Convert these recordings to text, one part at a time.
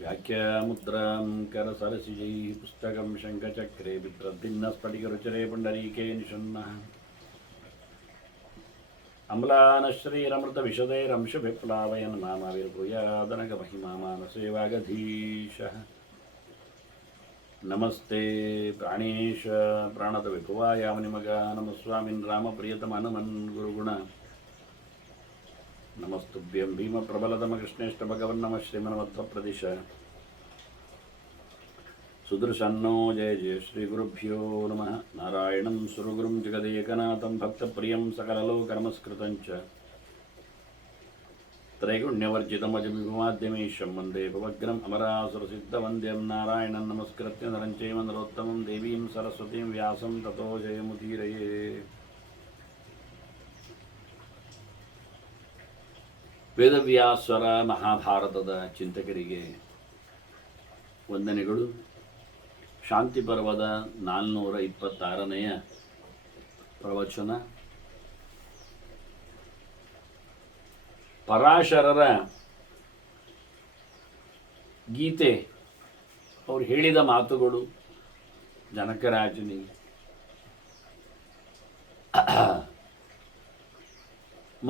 व्याख्यामुद्रां करसरसिजैः पुस्तकं शङ्खचक्रे विप्रद्भिन्नस्फटिकरुचिरे पुण्डरीके निषण्णः अम्लानश्रीरमृतविशदैरंशुभिप्लावयन् मामाविर्भूयादनगमहिमा मानसे वागधीशः नमस्ते प्राणेश प्राणतविभुवायामनिमग नमः स्वामिन् रामप्रियतमनुमन् गुरुगुण नमस्तुभ्यं भीमप्रबलतमकृष्णेष्ट भगवन् नमः श्रीमन्मध्वप्रदिश सुदर्शन्नो जय जय श्रीगुरुभ्यो नमः नारायणं सुरगुरुं जगदेकनाथं भक्तप्रियं सकललोकनमस्कृतं च त्रैगुण्यवर्जितमजविभुमाद्यमीशं वन्दे भवग्रम् अमरासुरसिद्धवन्द्यं नारायणं नमस्कृत्य नरं चैव नरोत्तमं देवीं सरस्वतीं व्यासं ततो जयमुदीरये ವೇದವ್ಯಾಸರ ಮಹಾಭಾರತದ ಚಿಂತಕರಿಗೆ ವಂದನೆಗಳು. ಶಾಂತಿ ಪರ್ವದ 426ನೆಯ ಪ್ರವಚನ. ಪರಾಶರರ ಗೀತೆ, ಅವರು ಹೇಳಿದ ಮಾತುಗಳು ಜನಕರಾಜನಿಗೆ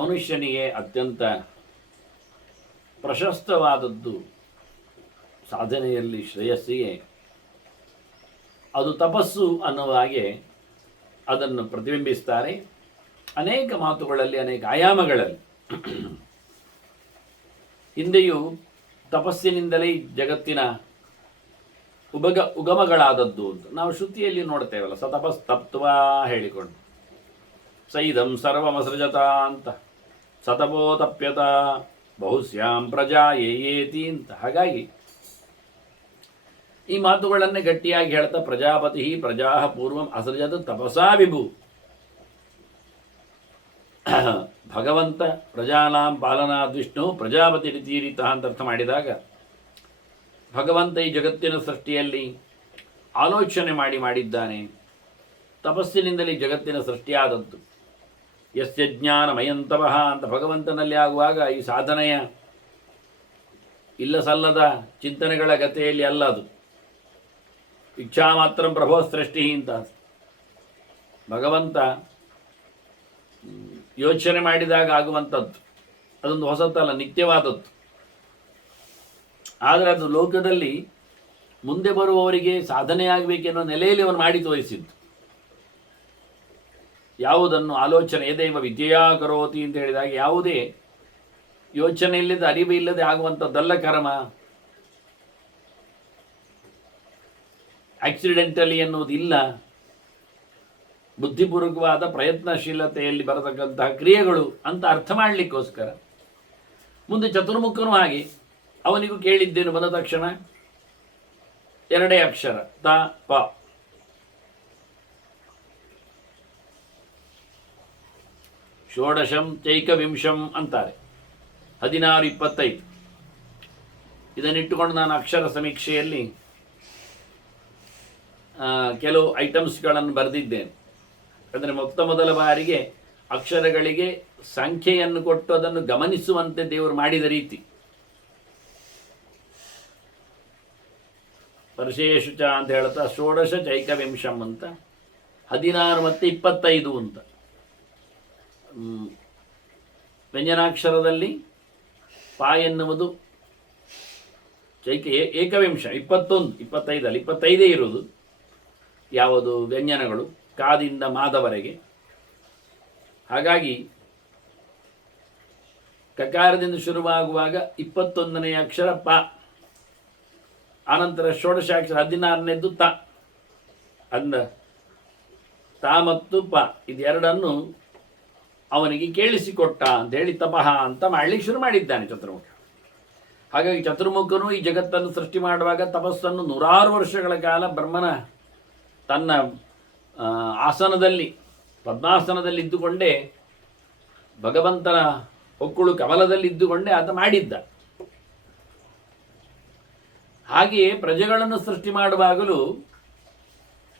ಮನುಷ್ಯನಿಗೆ ಅತ್ಯಂತ ಪ್ರಶಸ್ತವಾದದ್ದು. ಸಾಧನೆಯಲ್ಲಿ ಶ್ರೇಯಸ್ಸಿಗೆ ಅದು ತಪಸ್ಸು ಅನ್ನುವ ಹಾಗೆ ಅದನ್ನು ಪ್ರತಿಬಿಂಬಿಸ್ತಾರೆ ಅನೇಕ ಮಾತುಗಳಲ್ಲಿ, ಅನೇಕ ಆಯಾಮಗಳಲ್ಲಿ. ಹಿಂದೆಯೂ ತಪಸ್ಸಿನಿಂದಲೇ ಜಗತ್ತಿನ ಉಗಮಗಳಾದದ್ದು ಅಂತ ನಾವು ಶ್ರುತಿಯಲ್ಲಿ ನೋಡ್ತೇವಲ್ಲ. ಸತಪಸ್ತಪ್ತ್ವ ಹೇಳಿಕೊಂಡು ಸೈದಂ ಸರ್ವಮಸೃಜತ ಅಂತ, ಸತಪೋ ತಪ್ಯತ ಬಹುಶ್ಯಾಂ ಪ್ರಜಾ ಏಯೇತಿ ಅಂತ. ಹಾಗಾಗಿ ಈ ಮಾತುಗಳನ್ನೇ ಗಟ್ಟಿಯಾಗಿ ಹೇಳ್ತಾ, ಪ್ರಜಾಪತಿ ಪ್ರಜಾ ಪೂರ್ವಂ ಅಸೃಜತ ತಪಸಾ ವಿಭು. ಭಗವಂತ ಪ್ರಜಾನಾಂ ಪಾಲನಾದ್ ವಿಷ್ಣು ಪ್ರಜಾಪತಿ ರೀತೀರಿತ ಅಂತ ಅರ್ಥ ಮಾಡಿದಾಗ, ಭಗವಂತ ಈ ಜಗತ್ತಿನ ಸೃಷ್ಟಿಯಲ್ಲಿ ಆಲೋಚನೆ ಮಾಡಿದ್ದಾನೆ. ತಪಸ್ಸಿನಿಂದಲೇ ಜಗತ್ತಿನ ಸೃಷ್ಟಿಯಾದದ್ದು. ಯಸ್ಯ ಜ್ಞಾನಮಯಂತವಃ ಅಂತ ಭಗವಂತನಲ್ಲಿ ಆಗುವಾಗ ಈ ಸಾಧನೆಯ ಇಲ್ಲ ಸಲ್ಲದ ಚಿಂತನೆಗಳ ಗತೆಯಲ್ಲಿ ಅಲ್ಲ. ಅದು ಇಚ್ಛಾ ಮಾತ್ರ ಪ್ರಭೋ ಸೃಷ್ಟಿ ಅಂತ. ಭಗವಂತ ಯೋಚನೆ ಮಾಡಿದಾಗ ಆಗುವಂಥದ್ದು. ಅದೊಂದು ಹೊಸತಲ್ಲ, ನಿತ್ಯವಾದದ್ದು. ಆದರೆ ಅದು ಲೋಕದಲ್ಲಿ ಮುಂದೆ ಬರುವವರಿಗೆ ಸಾಧನೆಯಾಗಬೇಕೆನ್ನುವ ನೆಲೆಯಲ್ಲಿ ಅವನು ಮಾಡಿ ತೋರಿಸಿದ್ದು. ಯಾವುದನ್ನು ಆಲೋಚನೆ ಯದೇವ ವಿದ್ಯೆಯಾ ಕರೋತಿ ಅಂತ ಹೇಳಿದಾಗ, ಯಾವುದೇ ಯೋಚನೆ ಇಲ್ಲದೆ, ಅರಿವು ಇಲ್ಲದೆ ಆಗುವಂಥದ್ದಲ್ಲ ಕರ್ಮ. ಆಕ್ಸಿಡೆಂಟಲಿ ಎನ್ನುವುದಿಲ್ಲ. ಬುದ್ಧಿಪೂರ್ವಕವಾದ ಪ್ರಯತ್ನಶೀಲತೆಯಲ್ಲಿ ಬರತಕ್ಕಂತಹ ಕ್ರಿಯೆಗಳು ಅಂತ ಅರ್ಥ ಮಾಡಲಿಕ್ಕೋಸ್ಕರ. ಮುಂದೆ ಚತುರ್ಮುಖನೂ ಹಾಗೆ. ಅವನಿಗೂ ಕೇಳಿದ್ದೇನು ಬಂದ ತಕ್ಷಣ 2 ಅಕ್ಷರ ತ ಪ. ಷೋಡಶಂ ಚೈಕವಿಂಶಂ ಅಂತಾರೆ, 16, 25. ಇದನ್ನಿಟ್ಟುಕೊಂಡು ನಾನು ಅಕ್ಷರ ಸಮೀಕ್ಷೆಯಲ್ಲಿ ಕೆಲವು ಐಟಮ್ಸ್ಗಳನ್ನು ಬರೆದಿದ್ದೇನೆ. ಅಂದರೆ ಮೊದಲ ಬಾರಿಗೆ ಅಕ್ಷರಗಳಿಗೆ ಸಂಖ್ಯೆಯನ್ನು ಕೊಟ್ಟು ಅದನ್ನು ಗಮನಿಸುವಂತೆ ದೇವರು ಮಾಡಿದ ರೀತಿ. ವರ್ಷೇಶು ಚ ಅಂತ ಹೇಳ್ತಾ ಷೋಡಶ ಚೈಕವಿಂಶಂ ಅಂತ, 16 ಮತ್ತು 25 ಅಂತ. ವ್ಯಂಜನಾಕ್ಷರದಲ್ಲಿ ಪ ಎನ್ನುವುದು ಚೈಕ ಏಕವಿಂಶ, 21, 25 ಅಲ್ಲಿ 25 ಇರುವುದು. ಯಾವುದು ವ್ಯಂಜನಗಳು ಕಾದಿಂದ ಮಾದವರೆಗೆ. ಹಾಗಾಗಿ ಕಕಾರದಿಂದ ಶುರುವಾಗುವಾಗ 21ನೇ ಅಕ್ಷರ ಪ, ಆನಂತರ ಷೋಡಶಾಕ್ಷರ 16ನೇದ್ದು ತ. ಅಂದ ತ ಮತ್ತು ಪ ಇದೆರಡನ್ನು ಅವನಿಗೆ ಕೇಳಿಸಿಕೊಟ್ಟ ಅಂತೇಳಿ ತಪಃ ಅಂತ ಮಾಡಲಿಕ್ಕೆ ಶುರು ಮಾಡಿದ್ದಾನೆ ಚತುರ್ಮುಖ. ಹಾಗಾಗಿ ಚತುರ್ಮುಖನು ಈ ಜಗತ್ತನ್ನು ಸೃಷ್ಟಿ ಮಾಡುವಾಗ ತಪಸ್ಸನ್ನು 100 ವರ್ಷಗಳ ಕಾಲ ಬ್ರಹ್ಮನ ತನ್ನ ಆಸನದಲ್ಲಿ, ಪದ್ಮಾಸನದಲ್ಲಿ ಇದ್ದುಕೊಂಡೇ, ಭಗವಂತನ ಹೊಕ್ಕುಳು ಕಮಲದಲ್ಲಿ ಇದ್ದುಕೊಂಡೇ ಆತ ಮಾಡಿದ್ದ. ಹಾಗೆಯೇ ಪ್ರಜೆಗಳನ್ನು ಸೃಷ್ಟಿ ಮಾಡುವಾಗಲೂ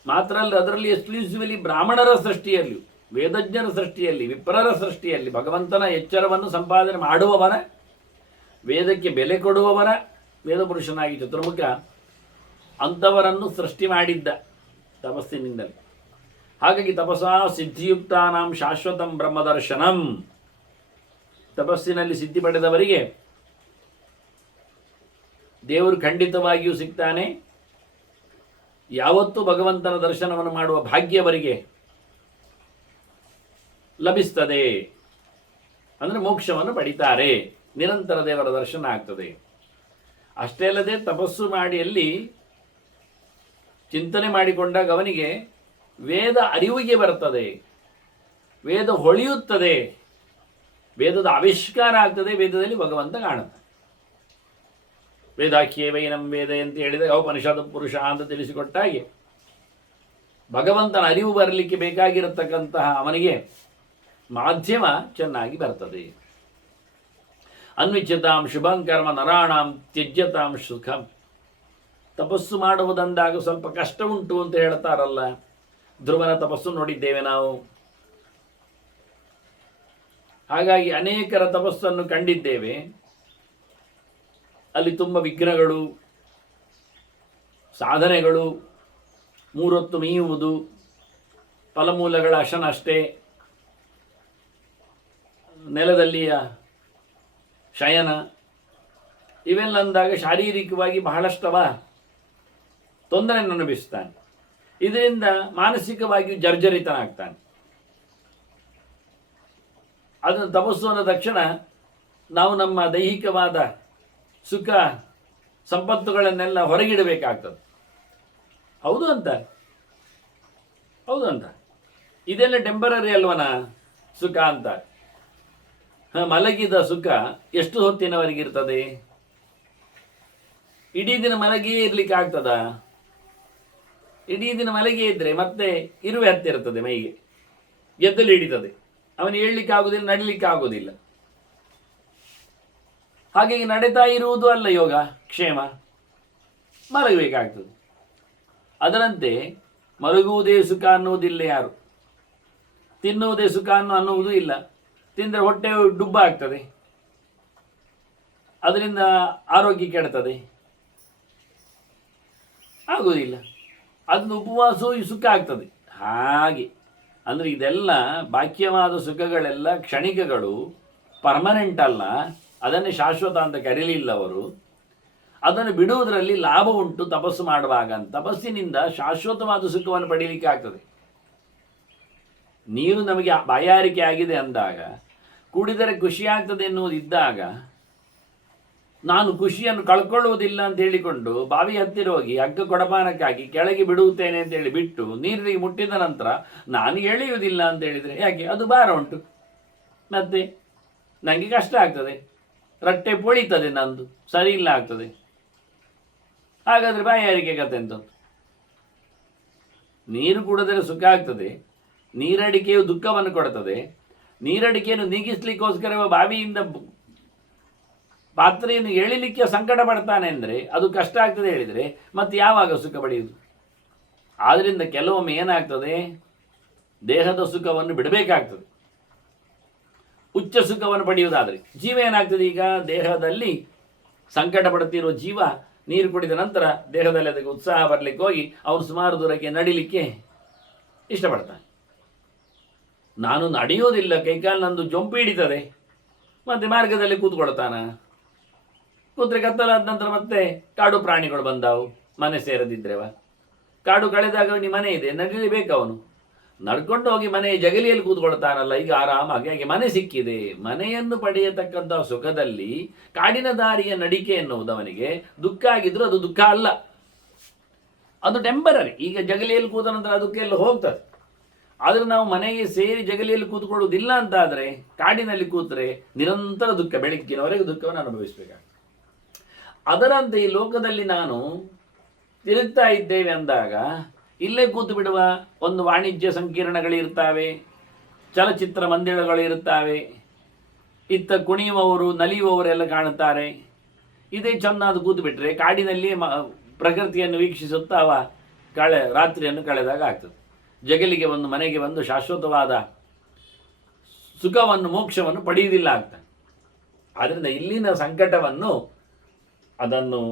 ಮಾತ್ರ ಅಲ್ಲ, ಅದರಲ್ಲಿ ಎಕ್ಸ್ಕ್ಲೂಸಿವ್ಲಿ ಬ್ರಾಹ್ಮಣರ ಸೃಷ್ಟಿಯಲ್ಲಿಯೂ ವೇದಜ್ಞರ ಸೃಷ್ಟಿಯಲ್ಲಿ, ವಿಪ್ರರ ಸೃಷ್ಟಿಯಲ್ಲಿ ಭಗವಂತನ ಎಚ್ಚರವನ್ನು ಸಂಪಾದನೆ ಮಾಡುವವರ, ವೇದಕ್ಕೆ ಬೆಲೆ ಕೊಡುವವರ, ವೇದಪುರುಷನಾಗಿ ಚತುರ್ಮುಖ ಅಂಥವರನ್ನು ಸೃಷ್ಟಿ ಮಾಡಿದ್ದ ತಪಸ್ಸಿನಿಂದಲೇ. ಹಾಗಾಗಿ ತಪಸಾ ಸಿದ್ಧಿಯುಕ್ತಾನಾಂ ಶಾಶ್ವತಂ ಬ್ರಹ್ಮದರ್ಶನಂ, ತಪಸ್ಸಿನಲ್ಲಿ ಸಿದ್ಧಿ ಪಡೆದವರಿಗೆ ದೇವರು ಖಂಡಿತವಾಗಿಯೂ ಸಿಗ್ತಾನೆ. ಯಾವತ್ತೂ ಭಗವಂತನ ದರ್ಶನವನ್ನು ಮಾಡುವ ಭಾಗ್ಯವರಿಗೆ ಲಭಿಸ್ತದೆ. ಅಂದರೆ ಮೋಕ್ಷವನ್ನು ಪಡಿತಾರೆ, ನಿರಂತರ ದೇವರ ದರ್ಶನ ಆಗ್ತದೆ. ಅಷ್ಟೇ ಅಲ್ಲದೆ ತಪಸ್ಸು ಮಾಡಿಯಲ್ಲಿ ಚಿಂತನೆ ಮಾಡಿಕೊಂಡಾಗ ಅವನಿಗೆ ವೇದ ಅರಿವಿಗೆ ಬರ್ತದೆ, ವೇದ ಹೊಳೆಯುತ್ತದೆ, ವೇದದ ಆವಿಷ್ಕಾರ ಆಗ್ತದೆ, ವೇದದಲ್ಲಿ ಭಗವಂತ ಕಾಣುತ್ತೆ. ವೇದಾಖ್ಯೇ ವೈನಂ ವೇದ ಅಂತ ಹೇಳಿದರೆ ಔಪನಿಷದ ಪುರುಷ ಅಂತ ತಿಳಿಸಿಕೊಟ್ಟಾಗೆ ಭಗವಂತನ ಅರಿವು ಬರಲಿಕ್ಕೆ ಬೇಕಾಗಿರತಕ್ಕಂತಹ ಅವನಿಗೆ ಮಾಧ್ಯಮ ಚೆನ್ನಾಗಿ ಬರ್ತದೆ. ಅನ್ವಿಚ್ಯತಾಂ ಶುಭಂ ಕರ್ಮ ನರಾಣಾಂ ತ್ಯಜ್ಯತಾಂ ಸುಖಂ. ತಪಸ್ಸು ಮಾಡುವುದಂದಾಗ ಸ್ವಲ್ಪ ಕಷ್ಟ ಉಂಟು ಅಂತ ಹೇಳ್ತಾರಲ್ಲ, ಧ್ರುವನ ತಪಸ್ಸು ನೋಡಿದ್ದೇವೆ ನಾವು. ಹಾಗಾಗಿ ಅನೇಕರ ತಪಸ್ಸನ್ನು ಕಂಡಿದ್ದೇವೆ. ಅಲ್ಲಿ ತುಂಬ ವಿಘ್ನಗಳು, ಸಾಧನೆಗಳು, ಮೂರೊತ್ತು ಮೀಯುವುದು, ಫಲಮೂಲಗಳ ಅಶನ ಅಷ್ಟೇ, ನೆಲದಲ್ಲಿಯ ಶಯನ, ಇವೆಲ್ಲ ಅಂದಾಗ ಶಾರೀರಿಕವಾಗಿ ಬಹಳಷ್ಟವ ತೊಂದರೆಯನ್ನು ಅನುಭವಿಸ್ತಾನೆ. ಇದರಿಂದ ಮಾನಸಿಕವಾಗಿಯೂ ಜರ್ಜರಿತನಾಗ್ತಾನೆ. ಅದನ್ನು ತಪಸ್ಸು ಅನ್ನೋ ತಕ್ಷಣ ನಾವು ನಮ್ಮ ದೈಹಿಕವಾದ ಸುಖ ಸಂಪತ್ತುಗಳನ್ನೆಲ್ಲ ಹೊರಗಿಡಬೇಕಾಗ್ತದೆ. ಹೌದು ಅಂತ ಇದೆಲ್ಲ ಟೆಂಪರರಿ ಅಲ್ವನ ಸುಖ ಅಂತ. ಮಲಗಿದ ಸುಖ ಎಷ್ಟು ಹೊತ್ತಿನವರೆಗಿರ್ತದೆ? ಇಡೀ ದಿನ ಮಲಗಿಯೇ ಇರ್ಲಿಕ್ಕೆ ಆಗ್ತದ? ಇಡೀ ದಿನ ಮಲಗಿಯೇ ಇದ್ರೆ ಮತ್ತೆ ಇರುವೆ ಹತ್ತಿರ್ತದೆ ಮೈಗೆ, ಗೆದ್ದಲು ಹಿಡಿತದೆ, ಅವನು ಏಳಲಿಕ್ಕೆ ಆಗುದಿಲ್ಲ, ನಡಿಲಿಕ್ಕೆ ಆಗುವುದಿಲ್ಲ. ಹಾಗಾಗಿ ನಡೀತಾ ಇರುವುದು ಅಲ್ಲ ಯೋಗ ಕ್ಷೇಮ, ಮಲಗಬೇಕಾಗ್ತದೆ. ಅದರಂತೆ ಮಲಗುವುದೇ ಸುಖ ಅನ್ನುವುದಿಲ್ಲ ಯಾರು, ತಿನ್ನುವುದೇ ಸುಖ ಅನ್ನುವುದೂ ಇಲ್ಲ. ತಿಂದರೆ ಹೊಟ್ಟೆ ಡುಬ್ಬ ಆಗ್ತದೆ, ಅದರಿಂದ ಆರೋಗ್ಯ ಕೆಡ್ತದೆ, ಆಗುವುದಿಲ್ಲ. ಅದನ್ನು ಉಪವಾಸವೂ ಸುಖ ಆಗ್ತದೆ. ಹಾಗೆ ಅಂದರೆ ಇದೆಲ್ಲ ಬಾಕ್ಯವಾದ ಸುಖಗಳೆಲ್ಲ ಕ್ಷಣಿಕಗಳು, ಪರ್ಮನೆಂಟ್ ಅಲ್ಲ. ಅದನ್ನೇ ಶಾಶ್ವತ ಅಂತ ಕರೀಲಿಲ್ಲ ಅವರು. ಅದನ್ನು ಬಿಡುವುದರಲ್ಲಿ ಲಾಭ ಉಂಟು ತಪಸ್ಸು ಮಾಡುವಾಗ. ತಪಸ್ಸಿನಿಂದ ಶಾಶ್ವತವಾದ ಸುಖವನ್ನು ಪಡೀಲಿಕ್ಕೆ ಆಗ್ತದೆ. ನೀರು ನಮಗೆ ಬಾಯಾರಿಕೆ ಆಗಿದೆ ಅಂದಾಗ, ಕುಡಿದರೆ ಖುಷಿಯಾಗ್ತದೆ ಎನ್ನುವುದಿದ್ದಾಗ, ನಾನು ಖುಷಿಯನ್ನು ಕಳ್ಕೊಳ್ಳುವುದಿಲ್ಲ ಅಂತ ಹೇಳಿಕೊಂಡು ಬಾವಿ ಹತ್ತಿರ ಹೋಗಿ ಹಗ್ಗ ಕೊಡಪಾನಕ್ಕಾಗಿ ಕೆಳಗೆ ಬಿಡುತ್ತೇನೆ ಅಂತೇಳಿ ಬಿಟ್ಟು ನೀರಿಗೆ ಮುಟ್ಟಿದ ನಂತರ ನಾನು ಎಳೆಯುವುದಿಲ್ಲ ಅಂತ ಹೇಳಿದರೆ ಯಾಕೆ? ಅದು ಭಾರ ಉಂಟು, ಮತ್ತೆ ನನಗೆ ಕಷ್ಟ ಆಗ್ತದೆ, ರಟ್ಟೆ ಪೊಳಿತದೆ, ನಂದು ಸರಿ ಇಲ್ಲ ಆಗ್ತದೆ. ಹಾಗಾದರೆ ಬಾಯಾರಿಕೆ ಕತೆ ಅಂತ. ನೀರು ಕುಡಿದರೆ ಸುಖ ಆಗ್ತದೆ, ನೀರಡಿಕೆಯು ದುಃಖವನ್ನು ಕೊಡುತ್ತದೆ. ನೀರಡಿಕೆಯನ್ನು ನೀಗಿಸ್ಲಿಕ್ಕೋಸ್ಕರ ಬಾವಿಯಿಂದ ಪಾತ್ರೆಯನ್ನು ಎಳಿಲಿಕ್ಕೆ ಸಂಕಟ ಪಡ್ತಾನೆ ಅಂದರೆ ಅದು ಕಷ್ಟ ಆಗ್ತದೆ ಹೇಳಿದರೆ ಮತ್ತೆ ಯಾವಾಗ ಸುಖ ಪಡೆಯುವುದು? ಆದ್ದರಿಂದ ಕೆಲವೊಮ್ಮೆ ಏನಾಗ್ತದೆ, ದೇಹದ ಸುಖವನ್ನು ಬಿಡಬೇಕಾಗ್ತದೆ ಉಚ್ಚ ಸುಖವನ್ನು ಪಡೆಯುವುದಾದರೆ. ಜೀವ ಏನಾಗ್ತದೆ, ಈಗ ದೇಹದಲ್ಲಿ ಸಂಕಟ ಪಡುತ್ತಿರುವ ಜೀವ ನೀರು ಕುಡಿದ ನಂತರ ದೇಹದಲ್ಲಿ ಅದಕ್ಕೆ ಉತ್ಸಾಹ ಬರಲಿಕ್ಕೆ ಹೋಗಿ ಅವನು ಸುಮಾರು ದೂರಕ್ಕೆ ನಡಿಲಿಕ್ಕೆ ಇಷ್ಟಪಡ್ತಾನೆ. ನಾನು ನಡೆಯೋದಿಲ್ಲ, ಕೈಕಾಲು ನಂದು ಜೊಂಪು ಹಿಡಿತದೆ, ಮತ್ತೆ ಮಾರ್ಗದಲ್ಲಿ ಕೂತ್ಕೊಳ್ತಾನ. ಕೂತ್ರೆ ಕತ್ತಲಾದ ನಂತರ ಮತ್ತೆ ಕಾಡು ಪ್ರಾಣಿಗಳು ಬಂದಾವು, ಮನೆ ಸೇರದಿದ್ರೆವ. ಕಾಡು ಕಳೆದಾಗ ಅವನಿಗೆ ಮನೆ ಇದೆ, ನಡಿಲೇಬೇಕು. ಅವನು ನಡ್ಕೊಂಡು ಹೋಗಿ ಮನೆ ಜಗಲಿಯಲ್ಲಿ ಕೂತ್ಕೊಳ್ತಾನಲ್ಲ, ಈಗ ಆರಾಮಾಗಿ. ಹಾಗೆ ಮನೆ ಸಿಕ್ಕಿದೆ, ಮನೆಯನ್ನು ಪಡೆಯತಕ್ಕಂತಹ ಸುಖದಲ್ಲಿ ಕಾಡಿನ ದಾರಿಯ ನಡಿಕೆ ಎನ್ನುವುದು ಅವನಿಗೆ ದುಃಖ ಆಗಿದ್ರು ಅದು ದುಃಖ ಅಲ್ಲ, ಅದು ಟೆಂಪರರಿ. ಈಗ ಜಗಲಿಯಲ್ಲಿ ಕೂತ ನಂತರ ಅದಕ್ಕೆಲ್ಲ ಹೋಗ್ತದೆ. ಆದರೆ ನಾವು ಮನೆಗೆ ಸೇರಿ ಜಗಲಿಯಲ್ಲಿ ಕೂತ್ಕೊಳ್ಳುವುದಿಲ್ಲ ಅಂತಾದರೆ, ಕಾಡಿನಲ್ಲಿ ಕೂತರೆ ನಿರಂತರ ದುಃಖ, ಬೆಳಗ್ಗಿನವರೆಗೆ ದುಃಖವನ್ನು ಅನುಭವಿಸಬೇಕಾಗ್ತದೆ. ಅದರಂತೆ ಈ ಲೋಕದಲ್ಲಿ ನಾನು ತಿರುಗ್ತಾ ಇದ್ದೇವೆ ಅಂದಾಗ ಇಲ್ಲೇ ಕೂತು ಬಿಡುವ ಒಂದು ವಾಣಿಜ್ಯ ಸಂಕೀರ್ಣಗಳಿರ್ತಾವೆ, ಚಲಚಿತ್ರ ಮಂದಿರಗಳಿರುತ್ತವೆ, ಇತ್ತ ಕುಣಿಯುವವರು ನಲಿಯುವವರೆಲ್ಲ ಕಾಣುತ್ತಾರೆ. ಇದೇ ಚೆನ್ನಾದ ಕೂತು ಬಿಟ್ಟರೆ ಕಾಡಿನಲ್ಲಿ ಪ್ರಕೃತಿಯನ್ನು ವೀಕ್ಷಿಸುತ್ತಾ ರಾತ್ರಿಯನ್ನು ಕಳೆದಾಗ ಆಗ್ತದೆ. ಜಗಲಿಗೆ ಒಂದು ಮನೆಗೆ ಒಂದು ಶಾಶ್ವತವಾದ ಸುಖವನ್ನು ಮೋಕ್ಷವನ್ನು ಪಡೆಯುವುದಿಲ್ಲ ಆಗ್ತಾನೆ. ಆದ್ದರಿಂದ ಇಲ್ಲಿನ ಸಂಕಟವನ್ನು ಅದನ್ನು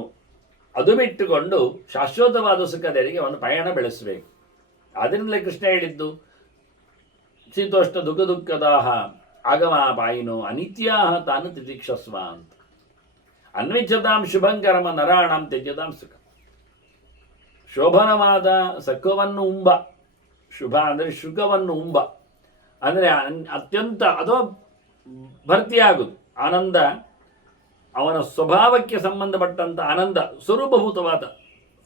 ಅದು ಬಿಟ್ಟುಕೊಂಡು ಶಾಶ್ವತವಾದ ಸುಖದೆಡೆಗೆ ಒಂದು ಪಯಣ ಬೆಳೆಸಬೇಕು. ಆದ್ದರಿಂದಲೇ ಕೃಷ್ಣ ಹೇಳಿದ್ದು ಶೀತೋಷ್ಣ ದುಃಖದಾಹ ಆಗಮಾಪಾಯಿನೋ ಅನಿತ್ಯಾ ತಾನು ತಿತಿಕ್ಷಸ್ವ ಅಂತ. ಅನ್ವಿಚ್ಛತಾಂ ಶುಭಂಕರಮ ನರಾಣಂ ತ್ಯಜ್ಯತಾಂ ಸುಖ. ಶೋಭನವಾದ ಸಖವನ್ನು ಉಂಬ, ಶುಭ ಅಂದರೆ ಸುಖವನ್ನು ಉಂಬ ಅಂದರೆ ಅತ್ಯಂತ ಅಥವಾ ಭರ್ತಿಯಾಗುವುದು ಆನಂದ, ಅವನ ಸ್ವಭಾವಕ್ಕೆ ಸಂಬಂಧಪಟ್ಟಂಥ ಆನಂದ, ಸ್ವರೂಪಭೂತವಾದ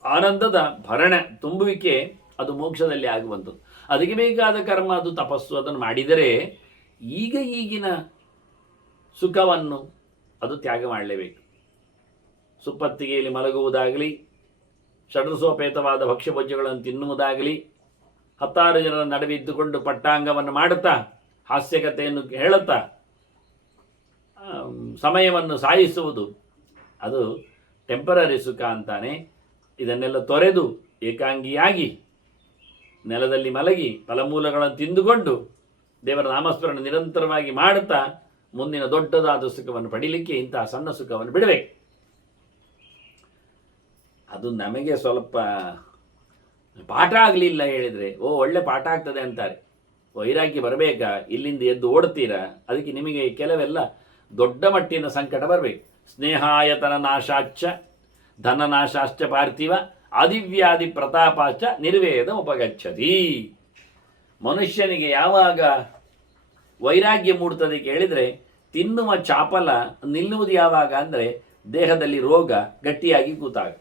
ಆನಂದದ ಭರಣೆ ತುಂಬುವಿಕೆ ಅದು ಮೋಕ್ಷದಲ್ಲಿ ಆಗುವಂಥದ್ದು. ಅದಕ್ಕೆ ಬೇಕಾದ ಕರ್ಮ, ಅದು ತಪಸ್ಸು, ಅದನ್ನು ಮಾಡಿದರೆ ಈಗಿನ ಸುಖವನ್ನು ಅದು ತ್ಯಾಗ ಮಾಡಲೇಬೇಕು. ಸುಪ್ಪತ್ತಿಗೆಯಲ್ಲಿ ಮಲಗುವುದಾಗಲಿ, ಷಡ್ರಸೋಪೇತವಾದ ಭಕ್ಷ್ಯಭೋಜ್ಯಗಳನ್ನು ತಿನ್ನುವುದಾಗಲಿ, 10 ಜನರ ನಡುವೆ ಇದ್ದುಕೊಂಡು ಪಟ್ಟಾಂಗವನ್ನು ಮಾಡುತ್ತಾ ಹಾಸ್ಯಕತೆಯನ್ನು ಹೇಳುತ್ತಾ ಸಮಯವನ್ನು ಸಾಯಿಸುವುದು, ಅದು ಟೆಂಪರರಿ ಸುಖ ಅಂತಾನೆ. ಇದನ್ನೆಲ್ಲ ತೊರೆದು ಏಕಾಂಗಿಯಾಗಿ ನೆಲದಲ್ಲಿ ಮಲಗಿ ಫಲಮೂಲಗಳನ್ನು ತಿಂದುಕೊಂಡು ದೇವರ ನಾಮಸ್ಮರಣೆ ನಿರಂತರವಾಗಿ ಮಾಡುತ್ತಾ ಮುಂದಿನ ದೊಡ್ಡದಾದ ಸುಖವನ್ನು ಪಡೀಲಿಕ್ಕೆ ಇಂತಹ ಸಣ್ಣ ಸುಖವನ್ನು ಬಿಡಬೇಕು. ಅದು ನಮಗೆ ಸ್ವಲ್ಪ ಪಾಠ ಆಗಲಿಲ್ಲ ಹೇಳಿದರೆ, ಒಳ್ಳೆ ಪಾಠ ಆಗ್ತದೆ ಅಂತಾರೆ. ವೈರಾಗ್ಯ ಬರಬೇಕಾ, ಇಲ್ಲಿಂದ ಎದ್ದು ಓಡ್ತೀರಾ, ಅದಕ್ಕೆ ನಿಮಗೆ ಕೆಲವೆಲ್ಲ ದೊಡ್ಡ ಮಟ್ಟಿನ ಸಂಕಟ ಬರಬೇಕು. ಸ್ನೇಹಾಯತನ ನಾಶಾಚ್ಚ ಧನನಾಶಾಶ್ಚ ಪಾರ್ಥಿವ ಆದಿವ್ಯಾಧಿ ಪ್ರತಾಪಾಚ ನಿರ್ವೇದ ಉಪಗಚ್ಚತಿ. ಮನುಷ್ಯನಿಗೆ ಯಾವಾಗ ವೈರಾಗ್ಯ ಮೂಡ್ತದೆ ಕೇಳಿದರೆ, ತಿನ್ನುವ ಚಾಪಲ ನಿಲ್ಲುವುದು ಯಾವಾಗ ಅಂದರೆ ದೇಹದಲ್ಲಿ ರೋಗ ಗಟ್ಟಿಯಾಗಿ ಕೂತಾಗ.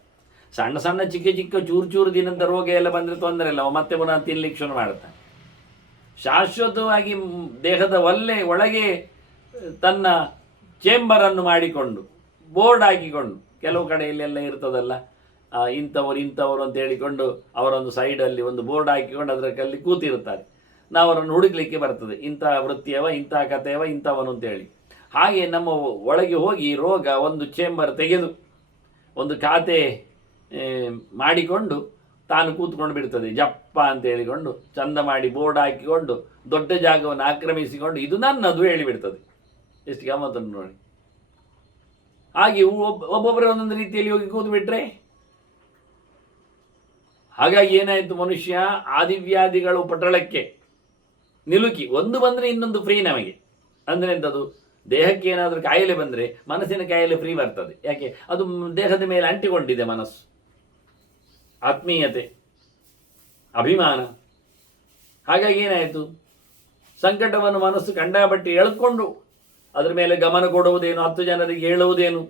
ಸಣ್ಣ ಸಣ್ಣ ಚಿಕ್ಕ ಚೂರು ದಿನದ ರೋಗ ಎಲ್ಲ ಬಂದರೆ ತೊಂದರೆ ಇಲ್ಲ, ಮತ್ತೆ ಪುನಃ ತಿನ್ಲಿಕ್ಕೆ ಶುರು ಮಾಡುತ್ತಾನೆ. ಶಾಶ್ವತವಾಗಿ ದೇಹದ ಒಳಗೆ ತನ್ನ ಚೇಂಬರನ್ನು ಮಾಡಿಕೊಂಡು ಬೋರ್ಡ್ ಹಾಕಿಕೊಂಡು, ಕೆಲವು ಕಡೆಯಲ್ಲೆಲ್ಲ ಇರ್ತದಲ್ಲ, ಇಂಥವರು ಅಂತ ಹೇಳಿಕೊಂಡು ಅವರೊಂದು ಸೈಡಲ್ಲಿ ಒಂದು ಬೋರ್ಡ್ ಹಾಕಿಕೊಂಡು ಅದರಲ್ಲಿ ಕೂತಿರುತ್ತಾರೆ. ನಾವು ಅವರನ್ನು ಹುಡುಕ್ಲಿಕ್ಕೆ ಬರ್ತದೆ, ಇಂಥ ವೃತ್ತಿಯವ, ಇಂಥ ಕಥೆಯವ, ಇಂಥವನು ಅಂತೇಳಿ. ಹಾಗೆ ನಮ್ಮ ಒಳಗೆ ಹೋಗಿ ರೋಗ ಒಂದು ಚೇಂಬರ್ ತೆಗೆದು ಒಂದು ಖಾತೆ ಮಾಡಿಕೊಂಡು ತಾನು ಕೂತ್ಕೊಂಡು ಬಿಡ್ತದೆ. ಜಪ್ಪ ಅಂತ ಹೇಳಿಕೊಂಡು ಚಂದ ಮಾಡಿ ಬೋರ್ಡ್ ಹಾಕಿಕೊಂಡು ದೊಡ್ಡ ಜಾಗವನ್ನು ಆಕ್ರಮಿಸಿಕೊಂಡು ಇದು ನನ್ನದು ಹೇಳಿಬಿಡ್ತದೆ. ಎಷ್ಟು ಗಮ್ಮತ್ತನ್ನು ನೋಡಿ. ಹಾಗೆ ಒಬ್ಬೊಬ್ಬರೇ ಒಂದೊಂದು ರೀತಿಯಲ್ಲಿ ಹೋಗಿ ಕೂತು ಬಿಟ್ರೆ, ಹಾಗಾಗಿ ಏನಾಯಿತು, ಮನುಷ್ಯ ಆದಿವ್ಯಾಧಿಗಳು ಪಟಳಕ್ಕೆ ನಿಲುಕಿ ಒಂದು ಬಂದರೆ ಇನ್ನೊಂದು ಫ್ರೀ ನಮಗೆ. ಅಂದರೆ ಎಂಥದ್ದು, ದೇಹಕ್ಕೆ ಏನಾದರೂ ಕಾಯಿಲೆ ಬಂದರೆ ಮನಸ್ಸಿನ ಕಾಯಿಲೆ ಫ್ರೀ ಬರ್ತದೆ. ಯಾಕೆ, ಅದು ದೇಹದ ಮೇಲೆ ಅಂಟಿಕೊಂಡಿದೆ ಮನಸ್ಸು. ಆತ್ಮೀಯತೆ, ಅಭಿಮಾನ. ಹಾಗಾಗಿ ಏನಾಯಿತು, ಸಂಕಟವನ್ನು ಮನಸ್ಸು ಕಂಡಾಪಟ್ಟಿ ಎಳ್ಕೊಂಡು ಅದರ ಮೇಲೆ ಗಮನ ಕೊಡುವುದೇನು, 10 ಜನರಿಗೆ ಹೇಳುವುದೇನು.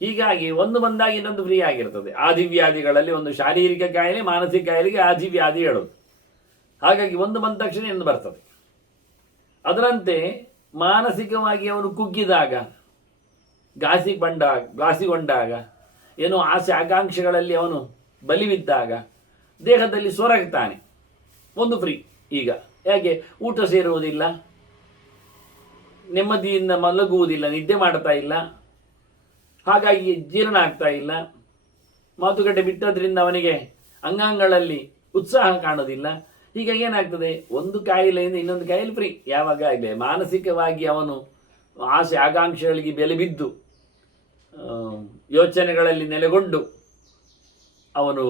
ಹೀಗಾಗಿ ಒಂದು ಬಂದಾಗ ಇನ್ನೊಂದು ಫ್ರೀ ಆಗಿರ್ತದೆ. ಆದಿವ್ಯಾಧಿಗಳಲ್ಲಿ ಒಂದು ಶಾರೀರಿಕ ಕಾಯಿಲೆ, ಮಾನಸಿಕ ಕಾಯಿಲೆಗೆ ಆದಿವ್ಯಾಧಿ ಹೇಳೋದು. ಹಾಗಾಗಿ ಒಂದು ಬಂದ ತಕ್ಷಣ ಎಂದು ಬರ್ತದೆ. ಅದರಂತೆ ಮಾನಸಿಕವಾಗಿ ಅವನು ಕುಗ್ಗಿದಾಗ, ಘಾಸಿಗೊಂಡಾಗ, ಏನೋ ಆಸೆ ಆಕಾಂಕ್ಷೆಗಳಲ್ಲಿ ಅವನು ಬಲಿಬಿದ್ದಾಗ ದೇಹದಲ್ಲಿ ಸೊರಗ್ತಾನೆ. ಒಂದು ಫ್ರೀ. ಈಗ ಯಾಕೆ, ಊಟ ಸೇರುವುದಿಲ್ಲ, ನೆಮ್ಮದಿಯಿಂದ ಮಲಗುವುದಿಲ್ಲ, ನಿದ್ದೆ ಮಾಡ್ತಾ ಇಲ್ಲ, ಹಾಗಾಗಿ ಜೀರ್ಣ ಆಗ್ತಾ ಇಲ್ಲ, ಮಾತುಕತೆ ಬಿಟ್ಟದ್ರಿಂದ ಅವನಿಗೆ ಅಂಗಾಂಗಗಳಲ್ಲಿ ಉತ್ಸಾಹ ಕಾಣೋದಿಲ್ಲ. ಹೀಗಾಗಿ ಏನಾಗ್ತದೆ, ಒಂದು ಕಾಯಿಲೆಯಿಂದ ಇನ್ನೊಂದು ಕಾಯಿಲೆ ಫ್ರೀ. ಯಾವಾಗ ಆಗಲಿ ಮಾನಸಿಕವಾಗಿ ಅವನು ಆಸೆ ಆಕಾಂಕ್ಷೆಗಳಿಗೆ ಬೆಲೆ ಬಿದ್ದು ಯೋಚನೆಗಳಲ್ಲಿ ನೆಲೆಗೊಂಡು ಅವನು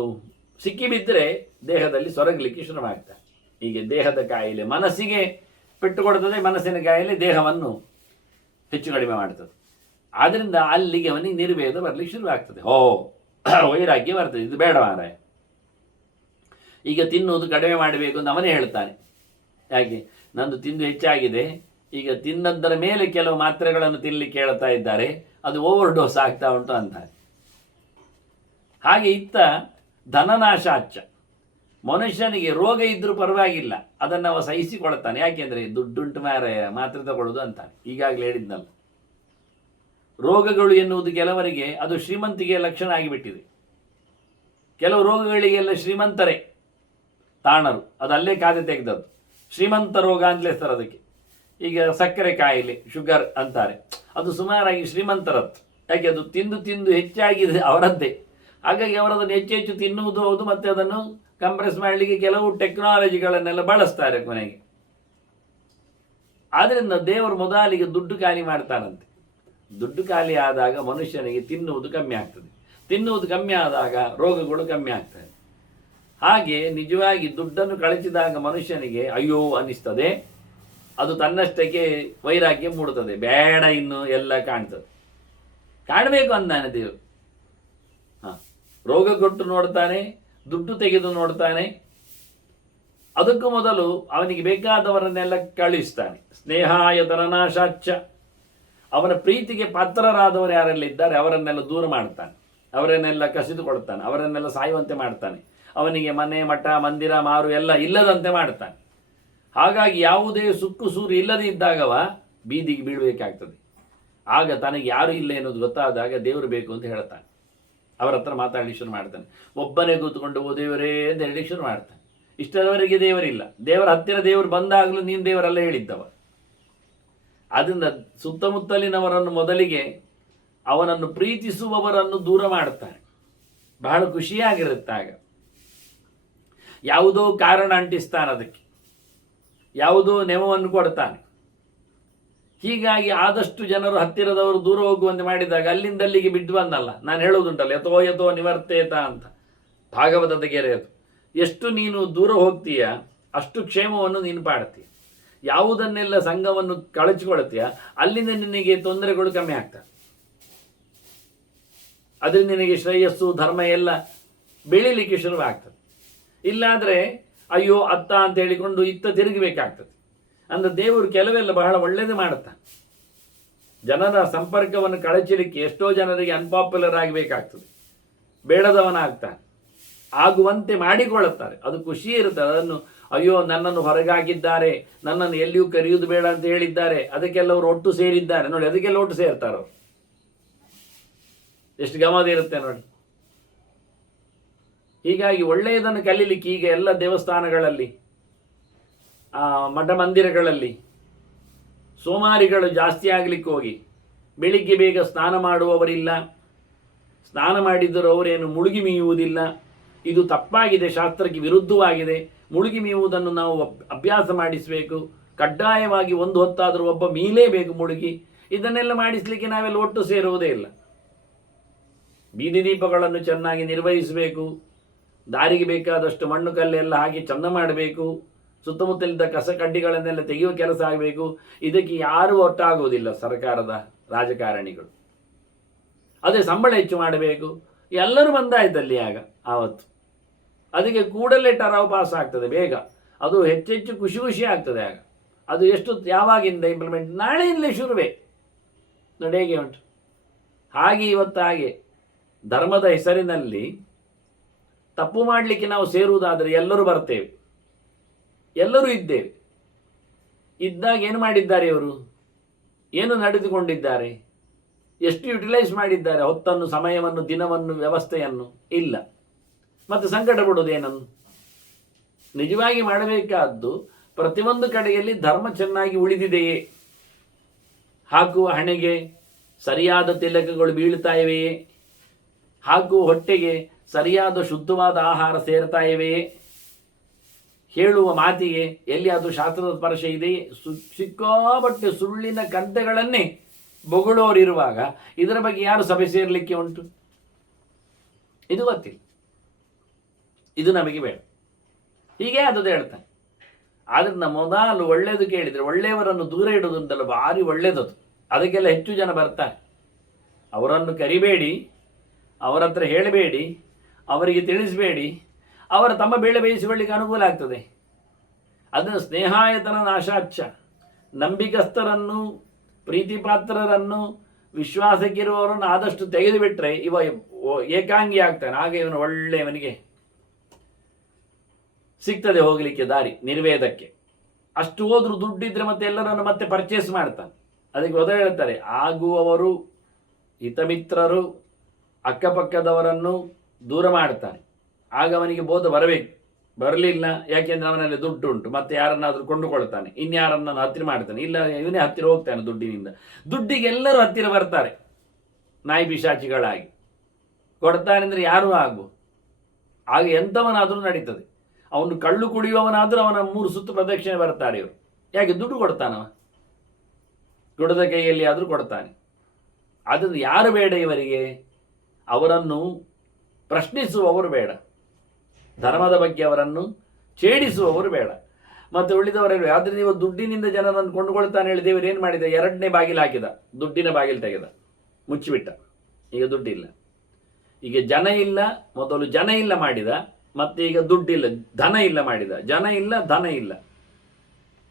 ಸಿಕ್ಕಿಬಿದ್ದರೆ ದೇಹದಲ್ಲಿ ಸೊರಗಲಿಕ್ಕೆ ಶುರುವಾಗ್ತಾನೆ. ಹೀಗೆ ದೇಹದ ಕಾಯಿಲೆ ಮನಸ್ಸಿಗೆ ಪೆಟ್ಟು ಕೊಡ್ತದೆ, ಮನಸ್ಸಿನ ಕಾಯಿಲೆ ದೇಹವನ್ನು ಹೆಚ್ಚು ಕಡಿಮೆ ಮಾಡ್ತದೆ. ಆದ್ದರಿಂದ ಅಲ್ಲಿಗೆ ಅವನಿಗೆ ನಿರ್ವೇದ ಬರಲಿಕ್ಕೆ ಶುರುವಾಗ್ತದೆ. ವೈರಾಗ್ಯ ಬರ್ತದೆ, ಇದು ಬೇಡ ಮಾರಾಯ, ಈಗ ತಿನ್ನುವುದು ಕಡಿಮೆ ಮಾಡಬೇಕು ಅಂತ ಅವನೇ ಹೇಳ್ತಾನೆ. ಯಾಕೆ, ನಂದು ತಿಂದು ಹೆಚ್ಚಾಗಿದೆ, ಈಗ ತಿನ್ನದ್ದರ ಮೇಲೆ ಕೆಲವು ಮಾತ್ರೆಗಳನ್ನು ತಿನ್ನಲಿಕ್ಕೆ ಹೇಳ್ತಾ ಇದ್ದಾರೆ, ಅದು ಓವರ್ ಡೋಸ್ ಆಗ್ತಾ ಉಂಟು ಅಂತಾರೆ. ಹಾಗೆ ಇತ್ತ ಧನನಾಶಾಚ್ಚ, ಮನುಷ್ಯನಿಗೆ ರೋಗ ಇದ್ದರೂ ಪರವಾಗಿಲ್ಲ, ಅದನ್ನು ಅವ ಸಹಿಸಿಕೊಳ್ತಾನೆ. ಯಾಕೆಂದರೆ ದುಡ್ಡುಂಟು ಮಾರಾಯ, ಮಾತ್ರೆ ತಗೊಳ್ಳೋದು ಅಂತಾನೆ. ಈಗಾಗಲೇ ಹೇಳಿದ್ನಲ್ಲ, ರೋಗಗಳು ಎನ್ನುವುದು ಕೆಲವರಿಗೆ ಅದು ಶ್ರೀಮಂತಿಗೆ ಲಕ್ಷಣ ಆಗಿಬಿಟ್ಟಿದೆ. ಕೆಲವು ರೋಗಗಳಿಗೆಲ್ಲ ಶ್ರೀಮಂತರೇ ತಾಣರು, ಅದು ಅಲ್ಲೇ ಕಾದೆ ತೆಗೆದದ್ದು. ಶ್ರೀಮಂತ ರೋಗ ಅಂತಲೇ ಹೆಸರು ಅದಕ್ಕೆ. ಈಗ ಸಕ್ಕರೆ ಕಾಯಿಲೆ, ಶುಗರ್ ಅಂತಾರೆ, ಅದು ಸುಮಾರಾಗಿ ಶ್ರೀಮಂತರದ್ದು. ಯಾಕೆ, ಅದು ತಿಂದು ಹೆಚ್ಚಾಗಿದೆ ಅವರದ್ದೇ. ಹಾಗಾಗಿ ಅವರದನ್ನು ಹೆಚ್ಚು ತಿನ್ನುವುದು ಹೌದು, ಮತ್ತು ಅದನ್ನು ಕಂಪ್ರೆಸ್ ಮಾಡಲಿಕ್ಕೆ ಕೆಲವು ಟೆಕ್ನಾಲಜಿಗಳನ್ನೆಲ್ಲ ಬಳಸ್ತಾರೆ ಕೊನೆಗೆ. ಆದ್ದರಿಂದ ದೇವರು ಮೊದಲಿಗೆ ದುಡ್ಡು ಖಾಲಿ ಮಾಡ್ತಾನಂತೆ. ದುಡ್ಡು ಖಾಲಿ ಆದಾಗ ಮನುಷ್ಯನಿಗೆ ತಿನ್ನುವುದು ಕಮ್ಮಿ ಆಗ್ತದೆ, ತಿನ್ನುವುದು ಕಮ್ಮಿ ಆದಾಗ ರೋಗಗಳು ಕಮ್ಮಿ ಆಗ್ತದೆ. ಹಾಗೆ ನಿಜವಾಗಿ ದುಡ್ಡನ್ನು ಕಳಿಸಿದಾಗ ಮನುಷ್ಯನಿಗೆ ಅಯ್ಯೋ ಅನ್ನಿಸ್ತದೆ, ಅದು ತನ್ನಷ್ಟಕ್ಕೆ ವೈರಾಗ್ಯ ಮೂಡುತ್ತದೆ, ಬೇಡ ಇನ್ನು ಎಲ್ಲ ಕಾಣ್ತದೆ. ಕಾಣಬೇಕು ಅಂದಾನೆ ದೇವರು. ರೋಗ ಕೊಟ್ಟು ನೋಡ್ತಾನೆ, ದುಡ್ಡು ತೆಗೆದು ನೋಡ್ತಾನೆ. ಅದಕ್ಕೂ ಮೊದಲು ಅವನಿಗೆ ಬೇಕಾದವರನ್ನೆಲ್ಲ ಕಳುಹಿಸ್ತಾನೆ. ಸ್ನೇಹಾಯ ಧನನಾಶಾಚ್ಚ, ಅವನ ಪ್ರೀತಿಗೆ ಪಾತ್ರರಾದವರು ಯಾರೆಲ್ಲ ಇದ್ದಾರೆ ಅವರನ್ನೆಲ್ಲ ದೂರ ಮಾಡ್ತಾನೆ, ಅವರನ್ನೆಲ್ಲ ಕಸಿದುಕೊಳ್ತಾನೆ, ಅವರನ್ನೆಲ್ಲ ಸಾಯುವಂತೆ ಮಾಡ್ತಾನೆ. ಅವನಿಗೆ ಮನೆ ಮಠ ಮಂದಿರ ಮಾರು ಎಲ್ಲ ಇಲ್ಲದಂತೆ ಮಾಡ್ತಾನೆ. ಹಾಗಾಗಿ ಯಾವುದೇ ಸುಕ್ಕು ಸೂರು ಇಲ್ಲದೇ ಇದ್ದಾಗವ ಬೀದಿಗೆ ಬೀಳಬೇಕಾಗ್ತದೆ. ಆಗ ತನಗೆ ಯಾರು ಇಲ್ಲ ಎನ್ನುವುದು ಗೊತ್ತಾದಾಗ ದೇವರು ಬೇಕು ಅಂತ ಹೇಳ್ತಾನೆ. ಅವರ ಹತ್ರ ಮಾತಾಡಲಿಕ್ಕೆ ಶುರು ಮಾಡ್ತಾನೆ. ಒಬ್ಬನೇ ಕೂತ್ಕೊಂಡು ಓ ದೇವರೇ ಅಂತ ಹೇಳಿ ಶುರು ಮಾಡ್ತಾನೆ. ಇಷ್ಟರವರೆಗೆ ದೇವರಿಲ್ಲ. ದೇವರ ಹತ್ತಿರ ದೇವರು ಬಂದಾಗಲೂ ನೀನು ದೇವರೆಲ್ಲ ಹೇಳಿದ್ದವ. ಅದರಿಂದ ಸುತ್ತಮುತ್ತಲಿನವರನ್ನು ಮೊದಲಿಗೆ ಅವನನ್ನು ಪ್ರೀತಿಸುವವರನ್ನು ದೂರ ಮಾಡ್ತಾನೆ. ಬಹಳ ಖುಷಿಯಾಗಿರುತ್ತಾಗ. ಯಾವುದೋ ಕಾರಣ ಅಂಟಿಸ್ತಾನೆ, ಅದಕ್ಕೆ ಯಾವುದೋ ನೆವವನ್ನು ಕೊಡ್ತಾನೆ. ಹೀಗಾಗಿ ಆದಷ್ಟು ಜನರು ಹತ್ತಿರದವರು ದೂರ ಹೋಗುವಂತೆ ಮಾಡಿದಾಗ ಅಲ್ಲಿಂದ ಅಲ್ಲಿಗೆ ಬಿದ್ದು ಬಂದಲ್ಲ. ನಾನು ಹೇಳೋದುಂಟಲ್ಲ, ಯಥೋ ಯಥೋ ನಿವರ್ತೇತ ಅಂತ ಭಾಗವತದ ಗೆರೆ. ಅದು ಎಷ್ಟು ನೀನು ದೂರ ಹೋಗ್ತೀಯ ಅಷ್ಟು ಕ್ಷೇಮವನ್ನು ನೀನು ಪಾಡ್ತೀಯ. ಯಾವುದನ್ನೆಲ್ಲ ಸಂಘವನ್ನು ಕಳಚಿಕೊಳ್ತೀಯ ಅಲ್ಲಿಂದ ನಿನಗೆ ತೊಂದರೆಗಳು ಕಮ್ಮಿ ಆಗ್ತವೆ. ಅದರಿಂದ ನಿನಗೆ ಶ್ರೇಯಸ್ಸು ಧರ್ಮ ಎಲ್ಲ ಬೆಳೀಲಿಕ್ಕೆ ಶುರುವಾಗ್ತದೆ. ಇಲ್ಲಾದರೆ ಅಯ್ಯೋ ಅತ್ತ ಅಂತ ಹೇಳಿಕೊಂಡು ಇತ್ತ ತಿರುಗಬೇಕಾಗ್ತದೆ. ಅಂದರೆ ದೇವರು ಕೆಲವೆಲ್ಲ ಬಹಳ ಒಳ್ಳೆಯದು ಮಾಡುತ್ತಾನೆ. ಜನರ ಸಂಪರ್ಕವನ್ನು ಕಳಚಲಿಕ್ಕೆ ಎಷ್ಟೋ ಜನರಿಗೆ ಅನ್ಪಾಪ್ಯುಲರ್ ಆಗಬೇಕಾಗ್ತದೆ, ಬೇಡದವನಾಗ್ತಾನೆ, ಆಗುವಂತೆ ಮಾಡಿಕೊಳ್ಳುತ್ತಾರೆ. ಅದು ಖುಷಿ ಇರುತ್ತದೆ. ಅದನ್ನು ಅಯ್ಯೋ ನನ್ನನ್ನು ಹೊರಗಾಗಿದ್ದಾರೆ, ನನ್ನನ್ನು ಎಲ್ಲಿಯೂ ಕರೆಯುವುದು ಬೇಡ ಅಂತ ಹೇಳಿದ್ದಾರೆ, ಅದಕ್ಕೆಲ್ಲವರು ಒಟ್ಟು ಸೇರಿದ್ದಾರೆ ನೋಡಿ, ಅದಕ್ಕೆಲ್ಲ ಒಟ್ಟು ಸೇರ್ತಾರೆ ಅವರು. ಎಷ್ಟು ಗಮನ ಇರುತ್ತೆ ನೋಡಿ. ಹೀಗಾಗಿ ಒಳ್ಳೆಯದನ್ನು ಕಲೀಲಿಕ್ಕೆ ಈಗ ಎಲ್ಲ ದೇವಸ್ಥಾನಗಳಲ್ಲಿ ಮಠ ಮಂದಿರಗಳಲ್ಲಿ ಸೋಮಾರಿಗಳು ಜಾಸ್ತಿ ಆಗಲಿಕ್ಕೆ ಹೋಗಿ ಬೆಳಿಗ್ಗೆ ಬೇಗ ಸ್ನಾನ ಮಾಡುವವರಿಲ್ಲ. ಸ್ನಾನ ಮಾಡಿದರೂ ಅವರೇನು ಮುಳುಗಿ ಮೀಯುವುದಿಲ್ಲ. ಇದು ತಪ್ಪಾಗಿದೆ, ಶಾಸ್ತ್ರಕ್ಕೆ ವಿರುದ್ಧವಾಗಿದೆ. ಮುಳುಗಿ ಮೀಯುವುದನ್ನು ನಾವು ಅಭ್ಯಾಸ ಮಾಡಿಸಬೇಕು. ಕಡ್ಡಾಯವಾಗಿ ಒಂದು ಹೊತ್ತಾದರೂ ಒಬ್ಬ ಮೀಲೇಬೇಕು ಮುಳುಗಿ. ಇದನ್ನೆಲ್ಲ ಮಾಡಿಸಲಿಕ್ಕೆ ನಾವೆಲ್ಲ ಒಟ್ಟು ಸೇರುವುದೇ ಇಲ್ಲ. ಬೀದಿ ದೀಪಗಳನ್ನು ಚೆನ್ನಾಗಿ ನಿರ್ವಹಿಸಬೇಕು. ದಾರಿಗೆ ಬೇಕಾದಷ್ಟು ಮಣ್ಣು ಕಲ್ಲೆಲ್ಲ ಹಾಕಿ ಚೆಂದ ಮಾಡಬೇಕು. ಸುತ್ತಮುತ್ತಲಿದ್ದ ಕಸ ಕಡ್ಡಿಗಳನ್ನೆಲ್ಲ ತೆಗೆಯುವ ಕೆಲಸ ಆಗಬೇಕು. ಇದಕ್ಕೆ ಯಾರೂ ಒಟ್ಟಾಗುವುದಿಲ್ಲ, ಸರ್ಕಾರದ ರಾಜಕಾರಣಿಗಳು. ಅದೇ ಸಂಬಳ ಹೆಚ್ಚು ಮಾಡಬೇಕು. ಎಲ್ಲರೂ ಬಂದಾಯ್ತಲ್ಲಿ ಆಗ ಆವತ್ತು. ಅದಕ್ಕೆ ಕೂಡಲೇ ಟರಾವು ಪಾಸ್ ಆಗ್ತದೆ ಬೇಗ. ಅದು ಹೆಚ್ಚೆಚ್ಚು ಖುಷಿ ಖುಷಿ ಆಗ್ತದೆ ಆಗ. ಅದು ಎಷ್ಟು ಯಾವಾಗಿಂದ ಇಂಪ್ಲಿಮೆಂಟ್? ನಾಳೆಯಿಂದಲೇ ಶುರುವೇ ನೋಡಿ ಹೇಗೆ ಉಂಟು. ಹಾಗೆ ಇವತ್ತು ಹಾಗೆ ಧರ್ಮದ ಹೆಸರಿನಲ್ಲಿ ತಪ್ಪು ಮಾಡಲಿಕ್ಕೆ ನಾವು ಸೇರುವುದಾದರೆ ಎಲ್ಲರೂ ಬರ್ತೇವೆ, ಎಲ್ಲರೂ ಇದ್ದೇವೆ. ಇದ್ದಾಗ ಏನು ಮಾಡಿದ್ದಾರೆ ಇವರು? ಏನು ನಡೆದುಕೊಂಡಿದ್ದಾರೆ? ಎಷ್ಟು ಯುಟಿಲೈಸ್ ಮಾಡಿದ್ದಾರೆ ಹೊತ್ತನ್ನು, ಸಮಯವನ್ನು, ದಿನವನ್ನು, ವ್ಯವಸ್ಥೆಯನ್ನು? ಇಲ್ಲ. ಮತ್ತು ಸಂಕಟ ಪಡುವುದೇನನ್ನು? ನಿಜವಾಗಿ ಮಾಡಬೇಕಾದ್ದು ಪ್ರತಿಯೊಂದು ಕಡೆಯಲ್ಲಿ ಧರ್ಮ ಚೆನ್ನಾಗಿ ಉಳಿದಿದೆಯೇ? ಹಾಕುವ ಹಣೆಗೆ ಸರಿಯಾದ ತಿಲಕಗಳು ಬೀಳ್ತಾ ಇವೆಯೇ? ಹಾಕುವ ಹೊಟ್ಟೆಗೆ ಸರಿಯಾದ ಶುದ್ಧವಾದ ಆಹಾರ ಸೇರ್ತಾ ಇವೆಯೇ? ಹೇಳುವ ಮಾತಿಗೆ ಎಲ್ಲಿಯಾದರೂ ಶಾಸ್ತ್ರದ ಸ್ಪರ್ಶ ಇದೆಯೇ? ಸಿಕ್ಕಾಪಟ್ಟೆ ಸುಳ್ಳಿನ ಕಂತೆಗಳನ್ನೇ ಬೊಗಳೋರಿರುವಾಗ ಇದರ ಬಗ್ಗೆ ಯಾರು ಸಭೆ ಸೇರಲಿಕ್ಕೆ ಉಂಟು? ಇದು ಗೊತ್ತಿಲ್ಲ. ಇದು ನಮಗೆ ಬೇಡ. ಹೀಗೆ ಅದು ಹೇಳ್ತಾನೆ. ಆದ್ರಿಂದ ಮೊದಲು ಒಳ್ಳೆಯದು ಕೇಳಿದರೆ ಒಳ್ಳೆಯವರನ್ನು ದೂರ ಇಡುವುದು ಅಂತಲ್ಲ, ಭಾರಿ ಒಳ್ಳೆಯದದು. ಅದಕ್ಕೆಲ್ಲ ಹೆಚ್ಚು ಜನ ಬರ್ತಾರೆ. ಅವರನ್ನು ಕರಿಬೇಡಿ, ಅವರ ಹತ್ರ ಹೇಳಬೇಡಿ, ಅವರಿಗೆ ತಿಳಿಸಬೇಡಿ. ಅವರ ತಮ್ಮ ಬೇಳೆ ಬೇಯಿಸಿಕೊಳ್ಳಿಕ್ಕೆ ಅನುಕೂಲ ಆಗ್ತದೆ. ಅದನ್ನು ಸ್ನೇಹಾಯತನ ನಾಶಾಚ್ಛ, ನಂಬಿಕಸ್ಥರನ್ನು, ಪ್ರೀತಿಪಾತ್ರರನ್ನು, ವಿಶ್ವಾಸಕ್ಕಿರುವವರನ್ನು ಆದಷ್ಟು ತೆಗೆದುಬಿಟ್ರೆ ಇವ ಏಕಾಂಗಿ ಆಗ್ತಾನೆ. ಆಗ ಇವನು ಒಳ್ಳೆಯವನಿಗೆ ಸಿಗ್ತದೆ ಹೋಗಲಿಕ್ಕೆ ದಾರಿ ನಿರ್ವೇದಕ್ಕೆ. ಅಷ್ಟು ಹೋದ್ರೂ ದುಡ್ಡಿದ್ರೆ ಮತ್ತೆ ಎಲ್ಲರನ್ನು ಮತ್ತೆ ಪರ್ಚೇಸ್ ಮಾಡ್ತಾನೆ. ಅದಕ್ಕೆ ಮೊದಲು ಹೇಳ್ತಾರೆ, ಆಗುವವರು ಹಿತಮಿತ್ರರು ಅಕ್ಕಪಕ್ಕದವರನ್ನು ದೂರ ಮಾಡ್ತಾನೆ. ಆಗ ಅವನಿಗೆ ಬೋಧ ಬರಬೇಕು. ಬರಲಿಲ್ಲ, ಯಾಕೆಂದ್ರೆ ಅವನಲ್ಲಿ ದುಡ್ಡು ಉಂಟು, ಮತ್ತೆ ಯಾರನ್ನಾದರೂ ಕೊಂಡುಕೊಳ್ತಾನೆ, ಇನ್ಯಾರನ್ನ ಹತ್ತಿರ ಮಾಡ್ತಾನೆ. ಇಲ್ಲ, ಇವನೇ ಹತ್ತಿರ ಹೋಗ್ತಾನೆ ದುಡ್ಡಿನಿಂದ. ದುಡ್ಡಿಗೆ ಎಲ್ಲರೂ ಹತ್ತಿರ ಬರ್ತಾರೆ, ನಾಯಿ ಪಿಶಾಚಿಗಳಾಗಿ. ಕೊಡ್ತಾನೆ ಅಂದರೆ ಯಾರೂ ಆಗ್ಬೋದು. ಆಗ ಎಂಥವನಾದರೂ ನಡೀತದೆ. ಅವನು ಕಳ್ಳು ಕುಡಿಯುವವನಾದರೂ ಅವನ 3 ಸುತ್ತು ಪ್ರದಕ್ಷಿಣೆ ಬರ್ತಾರೆ ಇವರು. ಯಾಕೆ? ದುಡ್ಡು ಕೊಡ್ತಾನವ. ಕುಡದ ಕೈಯಲ್ಲಿ ಆದರೂ ಕೊಡ್ತಾನೆ. ಅದನ್ನು ಯಾರು ಬೇಡ ಇವರಿಗೆ? ಅವರನ್ನು ಪ್ರಶ್ನಿಸುವವರು ಬೇಡ, ಧರ್ಮದ ಬಗ್ಗೆ ಅವರನ್ನು ಛೇಡಿಸುವವರು ಬೇಡ, ಮತ್ತು ಉಳಿದವರೆಲ್ಲ. ಆದರೆ ನೀವು ದುಡ್ಡಿನಿಂದ ಜನರನ್ನು ಕೊಂಡುಕೊಳ್ತಾನೆ ಹೇಳಿ ದೇವರು ಏನು ಮಾಡಿದ? 2ನೇ ಬಾಗಿಲು ಹಾಕಿದ, ದುಡ್ಡಿನ ಬಾಗಿಲು ತೆಗೆದ, ಮುಚ್ಚಿಬಿಟ್ಟ. ಈಗ ದುಡ್ಡಿಲ್ಲ, ಈಗ ಜನ ಇಲ್ಲ. ಮೊದಲು ಜನ ಇಲ್ಲ ಮಾಡಿದ, ಮತ್ತೆ ಈಗ ದುಡ್ಡಿಲ್ಲ, ಧನ ಇಲ್ಲ ಮಾಡಿದ. ಜನ ಇಲ್ಲ, ಧನ ಇಲ್ಲ.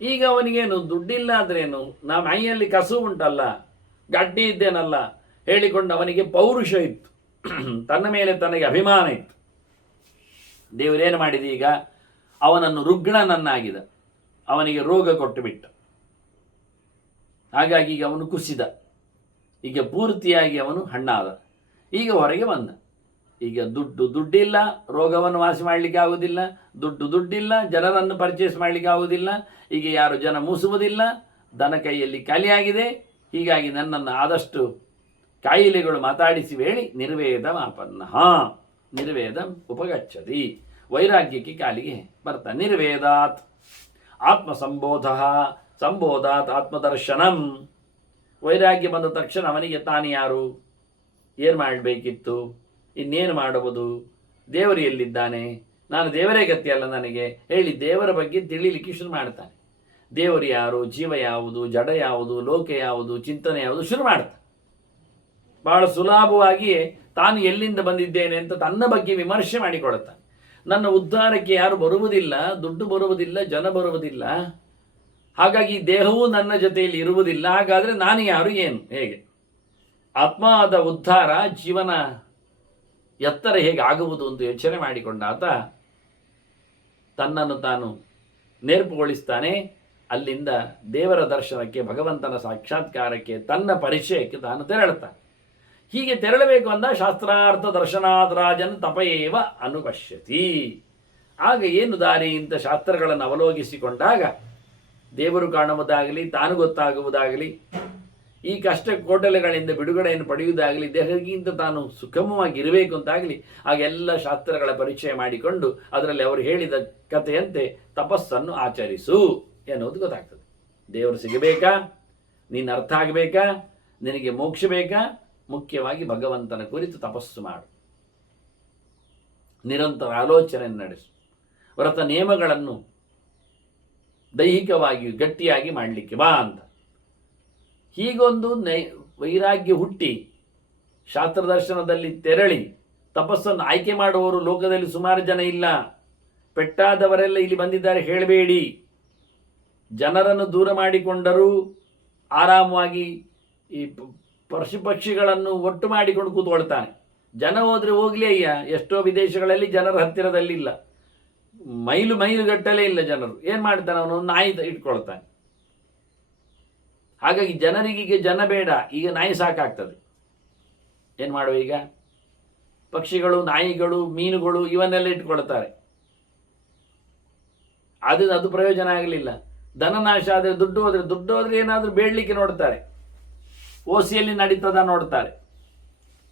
ಈಗ ಅವನಿಗೇನು ದುಡ್ಡಿಲ್ಲ ಆದ್ರೇನು? ನಾ ಮೈಯಲ್ಲಿ ಕಸು ಉಂಟಲ್ಲ, ಗಡ್ಡಿ ಇದ್ದೇನಲ್ಲ ಹೇಳಿಕೊಂಡು ಅವನಿಗೆ ಪೌರುಷ ಇತ್ತು, ತನ್ನ ಮೇಲೆ ತನಗೆ ಅಭಿಮಾನ ಇತ್ತು. ದೇವರೇನು ಮಾಡಿದ? ಈಗ ಅವನನ್ನು ರುಗ್ಣನನ್ನಾಗಿದ, ಅವನಿಗೆ ರೋಗ ಕೊಟ್ಟು ಬಿಟ್ಟ. ಹಾಗಾಗಿ ಈಗ ಅವನು ಕುಸಿದ, ಈಗ ಪೂರ್ತಿಯಾಗಿ ಅವನು ಹಣ್ಣಾದ. ಈಗ ಹೊರಗೆ ಬಂದ. ಈಗ ದುಡ್ಡಿಲ್ಲ, ರೋಗವನ್ನು ವಾಸಿ ಮಾಡಲಿಕ್ಕೆ ಆಗುವುದಿಲ್ಲ. ದುಡ್ಡಿಲ್ಲ, ಜನರನ್ನು ಪರ್ಚೇಸ್ ಮಾಡಲಿಕ್ಕೆ ಆಗುವುದಿಲ್ಲ. ಈಗ ಯಾರು ಜನ ಮೂಸುವುದಿಲ್ಲ, ದನ ಕೈಯಲ್ಲಿ ಖಾಲಿಯಾಗಿದೆ. ಹೀಗಾಗಿ ನನ್ನನ್ನು ಆದಷ್ಟು ಕಾಯಿಲೆಗಳು ಮಾತಾಡಿಸಿ ಹೇಳಿ ನಿರ್ವೇದ ಮಾಪನ್ನ ನಿರ್ವೇದ ಉಪಗಚ್ಚತಿ, ವೈರಾಗ್ಯಕ್ಕೆ ಕಾಲಿಗೆ ಬರ್ತಾನೆ. ನಿರ್ವೇದಾತ್ ಸಂಬೋಧಾತ್ ಆತ್ಮದರ್ಶನಂ. ವೈರಾಗ್ಯ ಬಂದ ತಕ್ಷಣ ಅವನಿಗೆ ತಾನು ಯಾರು, ಏನು ಮಾಡಬೇಕಿತ್ತು, ಇನ್ನೇನು ಮಾಡುವುದು, ದೇವರು ಎಲ್ಲಿದ್ದಾನೆ, ನಾನು ದೇವರೇ ಗತಿಯಲ್ಲ ನನಗೆ ಹೇಳಿ ದೇವರ ಬಗ್ಗೆ ತಿಳಿಲಿಕ್ಕೆ ಶುರು ಮಾಡ್ತಾನೆ. ದೇವರು ಯಾರು, ಜೀವ ಯಾವುದು, ಜಡ ಯಾವುದು, ಲೋಕ ಯಾವುದು, ಚಿಂತನೆ ಯಾವುದು ಶುರು ಮಾಡ್ತಾನೆ. ಬಹಳ ಸುಲಭವಾಗಿಯೇ ತಾನು ಎಲ್ಲಿಂದ ಬಂದಿದ್ದೇನೆ ಅಂತ ತನ್ನ ಬಗ್ಗೆ ವಿಮರ್ಶೆ ಮಾಡಿಕೊಳ್ಳುತ್ತಾನೆ. ನನ್ನ ಉದ್ಧಾರಕ್ಕೆ ಯಾರು ಬರುವುದಿಲ್ಲ, ದುಡ್ಡು ಬರುವುದಿಲ್ಲ, ಜನ ಬರುವುದಿಲ್ಲ, ಹಾಗಾಗಿ ದೇಹವೂ ನನ್ನ ಜೊತೆಯಲ್ಲಿ ಇರುವುದಿಲ್ಲ. ಹಾಗಾದರೆ ನಾನು ಯಾರು, ಏನು, ಹೇಗೆ? ಆತ್ಮದ ಉದ್ಧಾರ, ಜೀವನ ಎತ್ತರ ಹೇಗೆ ಆಗುವುದು ಅಂತ ಯೋಚನೆ ಮಾಡಿಕೊಂಡ ಆತ ತನ್ನನ್ನು ತಾನು ನೇರ್ಪುಗೊಳಿಸ್ತಾನೆ. ಅಲ್ಲಿಂದ ದೇವರ ದರ್ಶನಕ್ಕೆ, ಭಗವಂತನ ಸಾಕ್ಷಾತ್ಕಾರಕ್ಕೆ, ತನ್ನ ಪರಿಚಯಕ್ಕೆ ತಾನು ತೆರಳುತ್ತಾನೆ. ಹೀಗೆ ತೆರಳಬೇಕು ಅಂದ ಶಾಸ್ತ್ರಾರ್ಥ ದರ್ಶನಾತ್ ರಾಜನ್ ತಪಯೇವ ಅನುಪಶ್ಯತಿ. ಆಗ ಏನು ದಾರಿ ಅಂತ ಶಾಸ್ತ್ರಗಳನ್ನು ಅವಲೋಕಿಸಿಕೊಂಡಾಗ ದೇವರು ಕಾಣುವುದಾಗಲಿ, ತಾನು ಗೊತ್ತಾಗುವುದಾಗಲಿ, ಈ ಕಷ್ಟ ಕೋಟಲೆಗಳಿಂದ ಬಿಡುಗಡೆಯನ್ನು ಪಡೆಯುವುದಾಗಲಿ, ದೇಹಕ್ಕಿಂತ ತಾನು ಸುಖಮವಾಗಿರಬೇಕು ಅಂತಾಗಲಿ, ಆಗೆಲ್ಲ ಶಾಸ್ತ್ರಗಳ ಪರಿಚಯ ಮಾಡಿಕೊಂಡು ಅದರಲ್ಲಿ ಅವರು ಹೇಳಿದ ಕಥೆಯಂತೆ ತಪಸ್ಸನ್ನು ಆಚರಿಸು ಎನ್ನುವುದು ಗೊತ್ತಾಗ್ತದೆ. ದೇವರು ಸಿಗಬೇಕಾ, ನೀನು ಅರ್ಥ ಆಗಬೇಕಾ, ನಿನಗೆ ಮೋಕ್ಷ ಬೇಕಾ, ಮುಖ್ಯವಾಗಿ ಭಗವಂತನ ಕುರಿತು ತಪಸ್ಸು ಮಾಡು, ನಿರಂತರ ಆಲೋಚನೆಯನ್ನು ನಡೆಸು, ವ್ರತ ನಿಯಮಗಳನ್ನು ದೈಹಿಕವಾಗಿ ಗಟ್ಟಿಯಾಗಿ ಮಾಡಲಿಕ್ಕೆ ಬಾ ಅಂತ. ಹೀಗೊಂದು ವೈರಾಗ್ಯ ಹುಟ್ಟಿ ಶಾಸ್ತ್ರದರ್ಶನದಲ್ಲಿ ತೆರಳಿ ತಪಸ್ಸನ್ನು ಆಯ್ಕೆ ಮಾಡುವವರು ಲೋಕದಲ್ಲಿ ಸುಮಾರು ಜನ ಇಲ್ಲ. ಪೆಟ್ಟಾದವರೆಲ್ಲ ಇಲ್ಲಿ ಬಂದಿದ್ದಾರೆ ಹೇಳಬೇಡಿ. ಜನರನ್ನು ದೂರ ಮಾಡಿಕೊಂಡರೂ ಆರಾಮವಾಗಿ ಈ ಪಶು ಪಕ್ಷಿಗಳನ್ನು ಒಟ್ಟು ಮಾಡಿಕೊಂಡು ಕೂತ್ಕೊಳ್ತಾನೆ. ಜನ ಹೋದರೆ ಹೋಗಲಿ ಅಯ್ಯ, ಎಷ್ಟೋ ವಿದೇಶಗಳಲ್ಲಿ ಜನರ ಹತ್ತಿರದಲ್ಲಿಲ್ಲ, ಮೈಲುಗಟ್ಟಲೇ ಇಲ್ಲ ಜನರು. ಏನು ಮಾಡ್ತಾನೆ ಅವನು? ನಾಯಿ ಇಟ್ಕೊಳ್ತಾನೆ. ಹಾಗಾಗಿ ಜನರಿಗೀಗ ಜನ ಬೇಡ, ಈಗ ನಾಯಿ ಸಾಕಾಗ್ತದೆ. ಏನು ಮಾಡುವ ಈಗ? ಪಕ್ಷಿಗಳು, ನಾಯಿಗಳು, ಮೀನುಗಳು ಇವನ್ನೆಲ್ಲ ಇಟ್ಕೊಳ್ತಾರೆ. ಅದು ಪ್ರಯೋಜನ ಆಗಲಿಲ್ಲ. ಧನನಾಶ ಆದರೆ ದುಡ್ಡು ಹೋದರೆ ಏನಾದರೂ ಬೇಡಲಿಕ್ಕೆ ನೋಡ್ತಾರೆ, ಓಸಿಯಲ್ಲಿ ನಡೀತದ ನೋಡ್ತಾರೆ.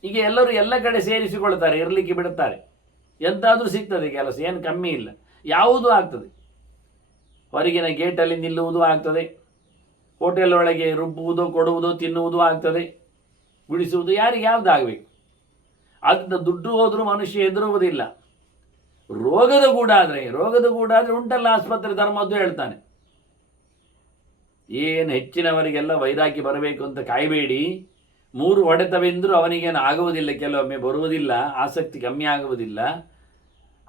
ಈಗ ಎಲ್ಲರೂ ಎಲ್ಲ ಕಡೆ ಸೇರಿಸಿಕೊಳ್ತಾರೆ, ಇರಲಿಕ್ಕೆ ಬಿಡುತ್ತಾರೆ. ಎಂತಾದರೂ ಸಿಗ್ತದೆ ಕೆಲಸ, ಏನು ಕಮ್ಮಿ ಇಲ್ಲ, ಯಾವುದೂ ಆಗ್ತದೆ. ಹೊರಗಿನ ಗೇಟಲ್ಲಿ ನಿಲ್ಲುವುದು ಆಗ್ತದೆ, ಹೋಟೆಲ್ ಒಳಗೆ ರುಬ್ಬುವುದು, ಕೊಡುವುದು, ತಿನ್ನುವುದು ಆಗ್ತದೆ, ಗುಡಿಸುವುದು, ಯಾರಿಗೆ ಯಾವುದು ಆಗಬೇಕು. ಆದ್ದರಿಂದ ದುಡ್ಡು ಹೋದರೂ ಮನುಷ್ಯ ಹೆದರುವುದಿಲ್ಲ. ರೋಗದ ಗೂಡಾದರೆ ಉಂಟಲ್ಲ ಆಸ್ಪತ್ರೆ ಧರ್ಮದ್ದು ಹೇಳ್ತಾನೆ. ಏನು ಹೆಚ್ಚಿನವರಿಗೆಲ್ಲ ವೈರಾಗ್ಯ ಬರಬೇಕು ಅಂತ ಕಾಯಬೇಡಿ. 3 ಹೊಡೆತವೆಂದರೂ ಅವನಿಗೇನು ಆಗುವುದಿಲ್ಲ, ಕೆಲವೊಮ್ಮೆ ಬರುವುದಿಲ್ಲ, ಆಸಕ್ತಿ ಕಮ್ಮಿ ಆಗುವುದಿಲ್ಲ.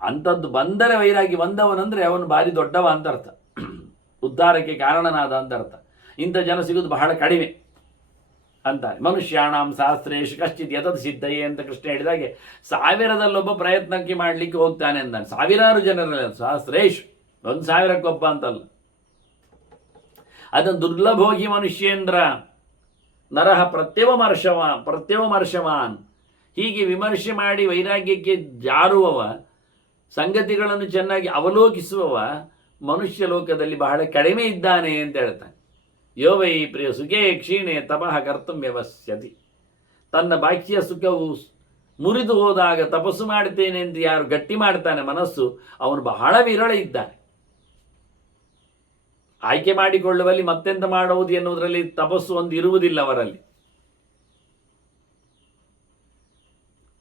ಅಂಥದ್ದು ಬಂದರೆ ವೈರಾಗ್ಯ ಬಂದವನಂದರೆ ಅವನು ಭಾರಿ ದೊಡ್ಡವ ಅಂತ ಅರ್ಥ, ಉದ್ಧಾರಕ್ಕೆ ಕಾರಣನಾದ ಅಂತ ಅರ್ಥ. ಇಂಥ ಜನ ಸಿಗೋದು ಬಹಳ ಕಡಿಮೆ ಅಂತಾರೆ. ಮನುಷ್ಯಾಣಾಂ ಶಾಸ್ತ್ರೇಶು ಕಶ್ಚಿತ್ ಯತದ್ ಸಿದ್ಧಯೇ ಅಂತ ಕೃಷ್ಣ ಹೇಳಿದಾಗೆ 1000ದಲ್ಲೊಬ್ಬ ಪ್ರಯತ್ನಕ್ಕೆ ಮಾಡಲಿಕ್ಕೆ ಹೋಗ್ತಾನೆ ಅಂತಾನೆ. ಸಾವಿರಾರು ಜನರಲ್ಲಿ ಶಾಸ್ತ್ರೇಶು, 1000ಕ್ಕೊಬ್ಬ ಅಂತಲ್ಲ. ಅದನ್ನು ದುರ್ಲಭೋಗಿ ಮನುಷ್ಯೇಂದ್ರ ನರಹ ಪ್ರತ್ಯವಮರ್ಶವಾನ್. ಹೀಗೆ ವಿಮರ್ಶೆ ಮಾಡಿ ವೈರಾಗ್ಯಕ್ಕೆ ಜಾರುವವ, ಸಂಗತಿಗಳನ್ನು ಚೆನ್ನಾಗಿ ಅವಲೋಕಿಸುವವ ಮನುಷ್ಯ ಲೋಕದಲ್ಲಿ ಬಹಳ ಕಡಿಮೆ ಇದ್ದಾನೆ ಅಂತ ಹೇಳ್ತಾನೆ. ಯೋ ವೈ ಪ್ರಿಯ ಸುಖೇ ಕ್ಷೀಣೆ ತಪಃ ಕರ್ತಂ ವ್ಯವಸ್ಯತಿ. ತನ್ನ ಬಾಹ್ಯ ಸುಖವು ಮುರಿದು ಹೋದಾಗ ತಪಸ್ಸು ಮಾಡ್ತೇನೆ ಎಂದು ಯಾರು ಗಟ್ಟಿ ಮಾಡ್ತಾನೆ ಮನಸ್ಸು, ಅವನು ಬಹಳ ವಿರಳ ಇದ್ದಾನೆ. ಆಯ್ಕೆ ಮಾಡಿಕೊಳ್ಳುವಲ್ಲಿ ಮತ್ತೆಂತ ಮಾಡುವುದು ಎನ್ನುವುದರಲ್ಲಿ ತಪಸ್ಸು ಒಂದು ಇರುವುದಿಲ್ಲ ಅವರಲ್ಲಿ.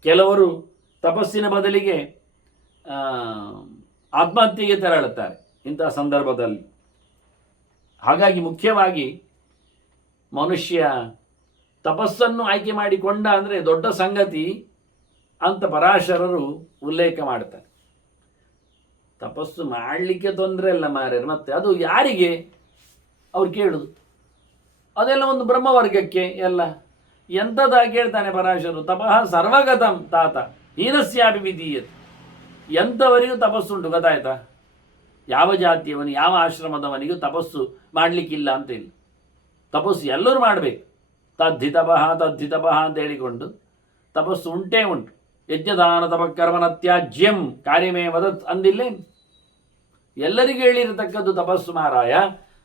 ಕೆಲವರು ತಪಸ್ಸಿನ ಬದಲಿಗೆ ಆತ್ಮಹತ್ಯೆಗೆ ತೆರಳುತ್ತಾರೆ ಇಂತಹ ಸಂದರ್ಭದಲ್ಲಿ. ಹಾಗಾಗಿ ಮುಖ್ಯವಾಗಿ ಮನುಷ್ಯ ತಪಸ್ಸನ್ನು ಆಯ್ಕೆ ಮಾಡಿಕೊಂಡ ಅಂದರೆ ದೊಡ್ಡ ಸಂಗತಿ ಅಂತ ಪರಾಶರರು ಉಲ್ಲೇಖ ಮಾಡ್ತಾರೆ. ತಪಸ್ಸು ಮಾಡಲಿಕ್ಕೆ ತೊಂದರೆ ಇಲ್ಲ ಮಾರ್ಯರು, ಮತ್ತೆ ಅದು ಯಾರಿಗೆ ಅವ್ರು ಕೇಳುದು? ಅದೆಲ್ಲ ಒಂದು ಬ್ರಹ್ಮವರ್ಗಕ್ಕೆ ಎಲ್ಲ. ಎಂಥದ ಕೇಳ್ತಾನೆ ಪರಾಶರು? ತಪಃ ಸರ್ವಗತಂ ತಾತ ಹೀನಸ್ಯಾಪಿ ವಿಧೀಯತೆ. ಎಂಥವರಿಗೂ ತಪಸ್ಸುಂಟು, ಗೊತ್ತಾಯ್ತಾ? ಯಾವ ಜಾತಿಯವನು ಯಾವ ಆಶ್ರಮದವನಿಗೂ ತಪಸ್ಸು ಮಾಡಲಿಕ್ಕಿಲ್ಲ ಅಂತ ಇಲ್ಲ. ತಪಸ್ಸು ಎಲ್ಲರೂ ಮಾಡಬೇಕು. ತದ್ಧಿತಪಃ ತದ್ಧಿತಪಃ ಅಂತ ಹೇಳಿಕೊಂಡು ತಪಸ್ಸು ಉಂಟೇ ಉಂಟು. ಯಜ್ಞದಾನ ತಪಕರ್ಮನ ತ್ಯಾಜ್ಯಂ ಕಾರ್യമೇ ವದತ್ ಅಂದಿಲ್ಲೇ? ಎಲ್ಲರಿಗೂ ಹೇಳಿರತಕ್ಕದ್ದು ತಪಸ್ಸು ಮಾರಾಯ,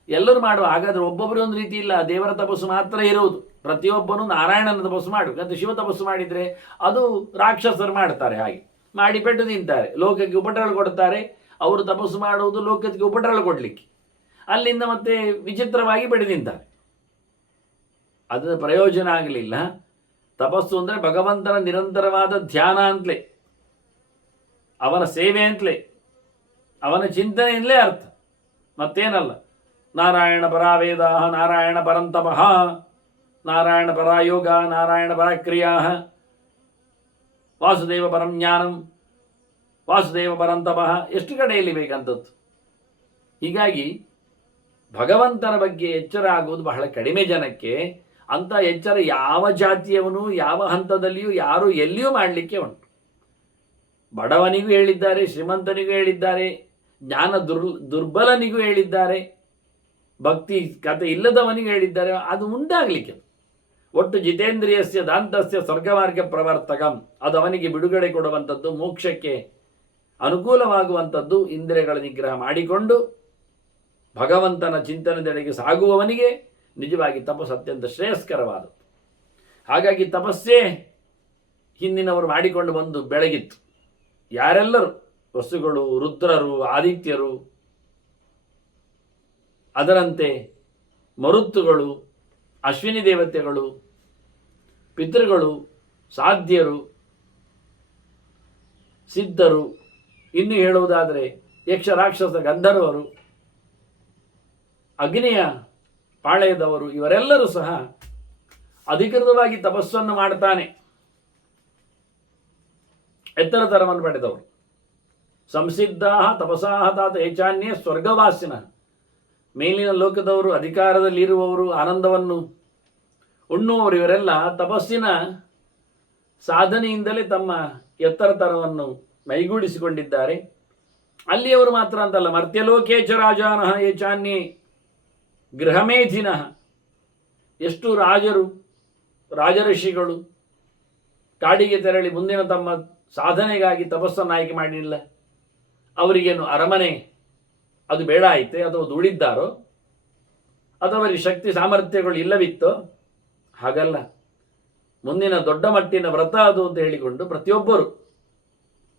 ಎಲ್ಲರೂ ಮಾಡುವ. ಹಾಗಾದರೆ ಒಬ್ಬೊಬ್ಬರು ಒಂದು ರೀತಿ ಇಲ್ಲ, ದೇವರ ತಪಸ್ಸು ಮಾತ್ರ ಇರುವುದು. ಪ್ರತಿಯೊಬ್ಬನು ನಾರಾಯಣನ ತಪಸ್ಸು ಮಾಡು. ಮತ್ತು ಶಿವ ತಪಸ್ಸು ಮಾಡಿದರೆ ಅದು ರಾಕ್ಷಸರು ಮಾಡ್ತಾರೆ. ಹಾಗೆ ಮಾಡಿ ಪೆಟ್ಟು ತಿಂತಾರೆ, ಲೋಕಕ್ಕೆ ಉಪಟಳ ಕೊಡ್ತಾರೆ. ಅವರು ತಪಸ್ಸು ಮಾಡುವುದು ಲೋಕಕ್ಕೆ ಉಪಟಳ ಕೊಡಲಿಕ್ಕೆ. ಅಲ್ಲಿಂದ ಮತ್ತೆ ವಿಚಿತ್ರವಾಗಿ ಬೆಳೆದಿಂತಾರೆ. ಅದರ ಪ್ರಯೋಜನ ಆಗಲಿಲ್ಲ. ತಪಸ್ಸು ಅಂದರೆ ಭಗವಂತನ ನಿರಂತರವಾದ ಧ್ಯಾನ ಅಂತಲೇ, ಅವನ ಸೇವೆ ಅಂತಲೇ, ಅವನ ಚಿಂತನೆಯಿಂದಲೇ ಅರ್ಥ, ಮತ್ತೇನಲ್ಲ. ನಾರಾಯಣ ಪರಾವೇದ, ನಾರಾಯಣ ಪರಂತಪಃ, ನಾರಾಯಣ ಪರಾಯೋಗ, ನಾರಾಯಣ ಪರಕ್ರಿಯಾ, ವಾಸುದೇವ ಪರಂ ಜ್ಞಾನಂ, ವಾಸುದೇವ ಪರಂತಪಃ, ಎಷ್ಟು ಕಡೆಯಲ್ಲಿ ಬೇಕಂತದ್ದು. ಹೀಗಾಗಿ ಭಗವಂತನ ಬಗ್ಗೆ ಎಚ್ಚರ ಆಗುವುದು ಬಹಳ ಕಡಿಮೆ ಜನಕ್ಕೆ. ಅಂಥ ಎಚ್ಚರ ಯಾವ ಜಾತಿಯವನು ಯಾವ ಹಂತದಲ್ಲಿಯೂ ಯಾರು ಎಲ್ಲಿಯೂ ಮಾಡಲಿಕ್ಕೆ ಉಂಟು. ಬಡವನಿಗೂ ಹೇಳಿದ್ದಾರೆ, ಶ್ರೀಮಂತನಿಗೂ ಹೇಳಿದ್ದಾರೆ, ಜ್ಞಾನ ದುರ್ಬಲನಿಗೂ ಹೇಳಿದ್ದಾರೆ, ಭಕ್ತಿ ಕಥೆ ಇಲ್ಲದವನಿಗೂ ಹೇಳಿದ್ದಾರೆ. ಅದು ಉಂಟಾಗಲಿಕ್ಕೆ ಒಟ್ಟು ಜಿತೇಂದ್ರಿಯಸ್ಯ ದಾಂತಸ್ಯ ಸ್ವರ್ಗಮಾರ್ಗ ಪ್ರವರ್ತಕಂ, ಅದು ಅವನಿಗೆ ಬಿಡುಗಡೆ ಕೊಡುವಂಥದ್ದು, ಮೋಕ್ಷಕ್ಕೆ ಅನುಕೂಲವಾಗುವಂಥದ್ದು. ಇಂದ್ರಿಯಗಳ ನಿಗ್ರಹ ಮಾಡಿಕೊಂಡು ಭಗವಂತನ ಚಿಂತನೆದೆಡೆಗೆ ಸಾಗುವವನಿಗೆ ನಿಜವಾಗಿ ತಪಸ್ಸು ಅತ್ಯಂತ ಶ್ರೇಯಸ್ಕರವಾದದ್ದು. ಹಾಗಾಗಿ ತಪಸ್ಸೇ ಹಿಂದಿನವರು ಮಾಡಿಕೊಂಡು ಬಂದು ಬೆಳಗಿತ್ತು. ಯಾರೆಲ್ಲರೂ ವಸ್ತುಗಳು, ರುದ್ರರು, ಆದಿತ್ಯರು, ಅದರಂತೆ ಮರುತ್ತುಗಳು, ಅಶ್ವಿನಿ ದೇವತೆಗಳು, ಪಿತೃಗಳು, ಸಾಧ್ಯರು, ಸಿದ್ಧರು, ಇನ್ನು ಹೇಳುವುದಾದರೆ ಯಕ್ಷ ರಾಕ್ಷಸ ಗಂಧರ್ವರು, ಅಗ್ನಿಯ ಪಾಳೆಯದವರು, ಇವರೆಲ್ಲರೂ ಸಹ ಅಧಿಕೃತವಾಗಿ ತಪಸ್ಸನ್ನು ಮಾಡ್ತಾನೆ. ಎತ್ತರ ತರವನ್ನು ಪಡೆದವರು ಸಂಸಿದ್ಧಾ ತಪಸಾಹ ತಾತ ಏಚಾನ್ಯ ಸ್ವರ್ಗವಾಸಿನ, ಮೇಲಿನ ಲೋಕದವರು, ಅಧಿಕಾರದಲ್ಲಿರುವವರು, ಆನಂದವನ್ನು ಉಣ್ಣುವವರು, ಇವರೆಲ್ಲ ತಪಸ್ಸಿನ ಸಾಧನೆಯಿಂದಲೇ ತಮ್ಮ ಎತ್ತರ ತರವನ್ನು ಮೈಗೂಡಿಸಿಕೊಂಡಿದ್ದಾರೆ. ಅಲ್ಲಿಯವರು ಮಾತ್ರ ಅಂತಲ್ಲ, ಮರ್ತ್ಯಲೋಕೇಚ ರಾಜಾನಃ ಏಚಾನ್ಯೇ ಗೃಹಮೇಧಿನಃ, ಎಷ್ಟು ರಾಜರು, ರಾಜಋಷಿಗಳು ಕಾಡಿಗೆ ತೆರಳಿ ಮುಂದಿನ ತಮ್ಮ ಸಾಧನೆಗಾಗಿ ತಪಸ್ಸನ್ನು ಆಯ್ಕೆ ಮಾಡಲಿಲ್ಲ. ಅವರಿಗೇನು ಅರಮನೆ ಅದು ಬೇಡ ಆಯಿತೆ, ಅಥವಾ ದುಡಿದ್ದಾರೋ, ಅಥವಾ ಅವರಿಗೆ ಶಕ್ತಿ ಸಾಮರ್ಥ್ಯಗಳು ಇಲ್ಲವಿತ್ತೋ? ಹಾಗಲ್ಲ. ಮುಂದಿನ ದೊಡ್ಡ ಮಟ್ಟಿನ ವ್ರತ ಅದು ಅಂತ ಹೇಳಿಕೊಂಡು ಪ್ರತಿಯೊಬ್ಬರು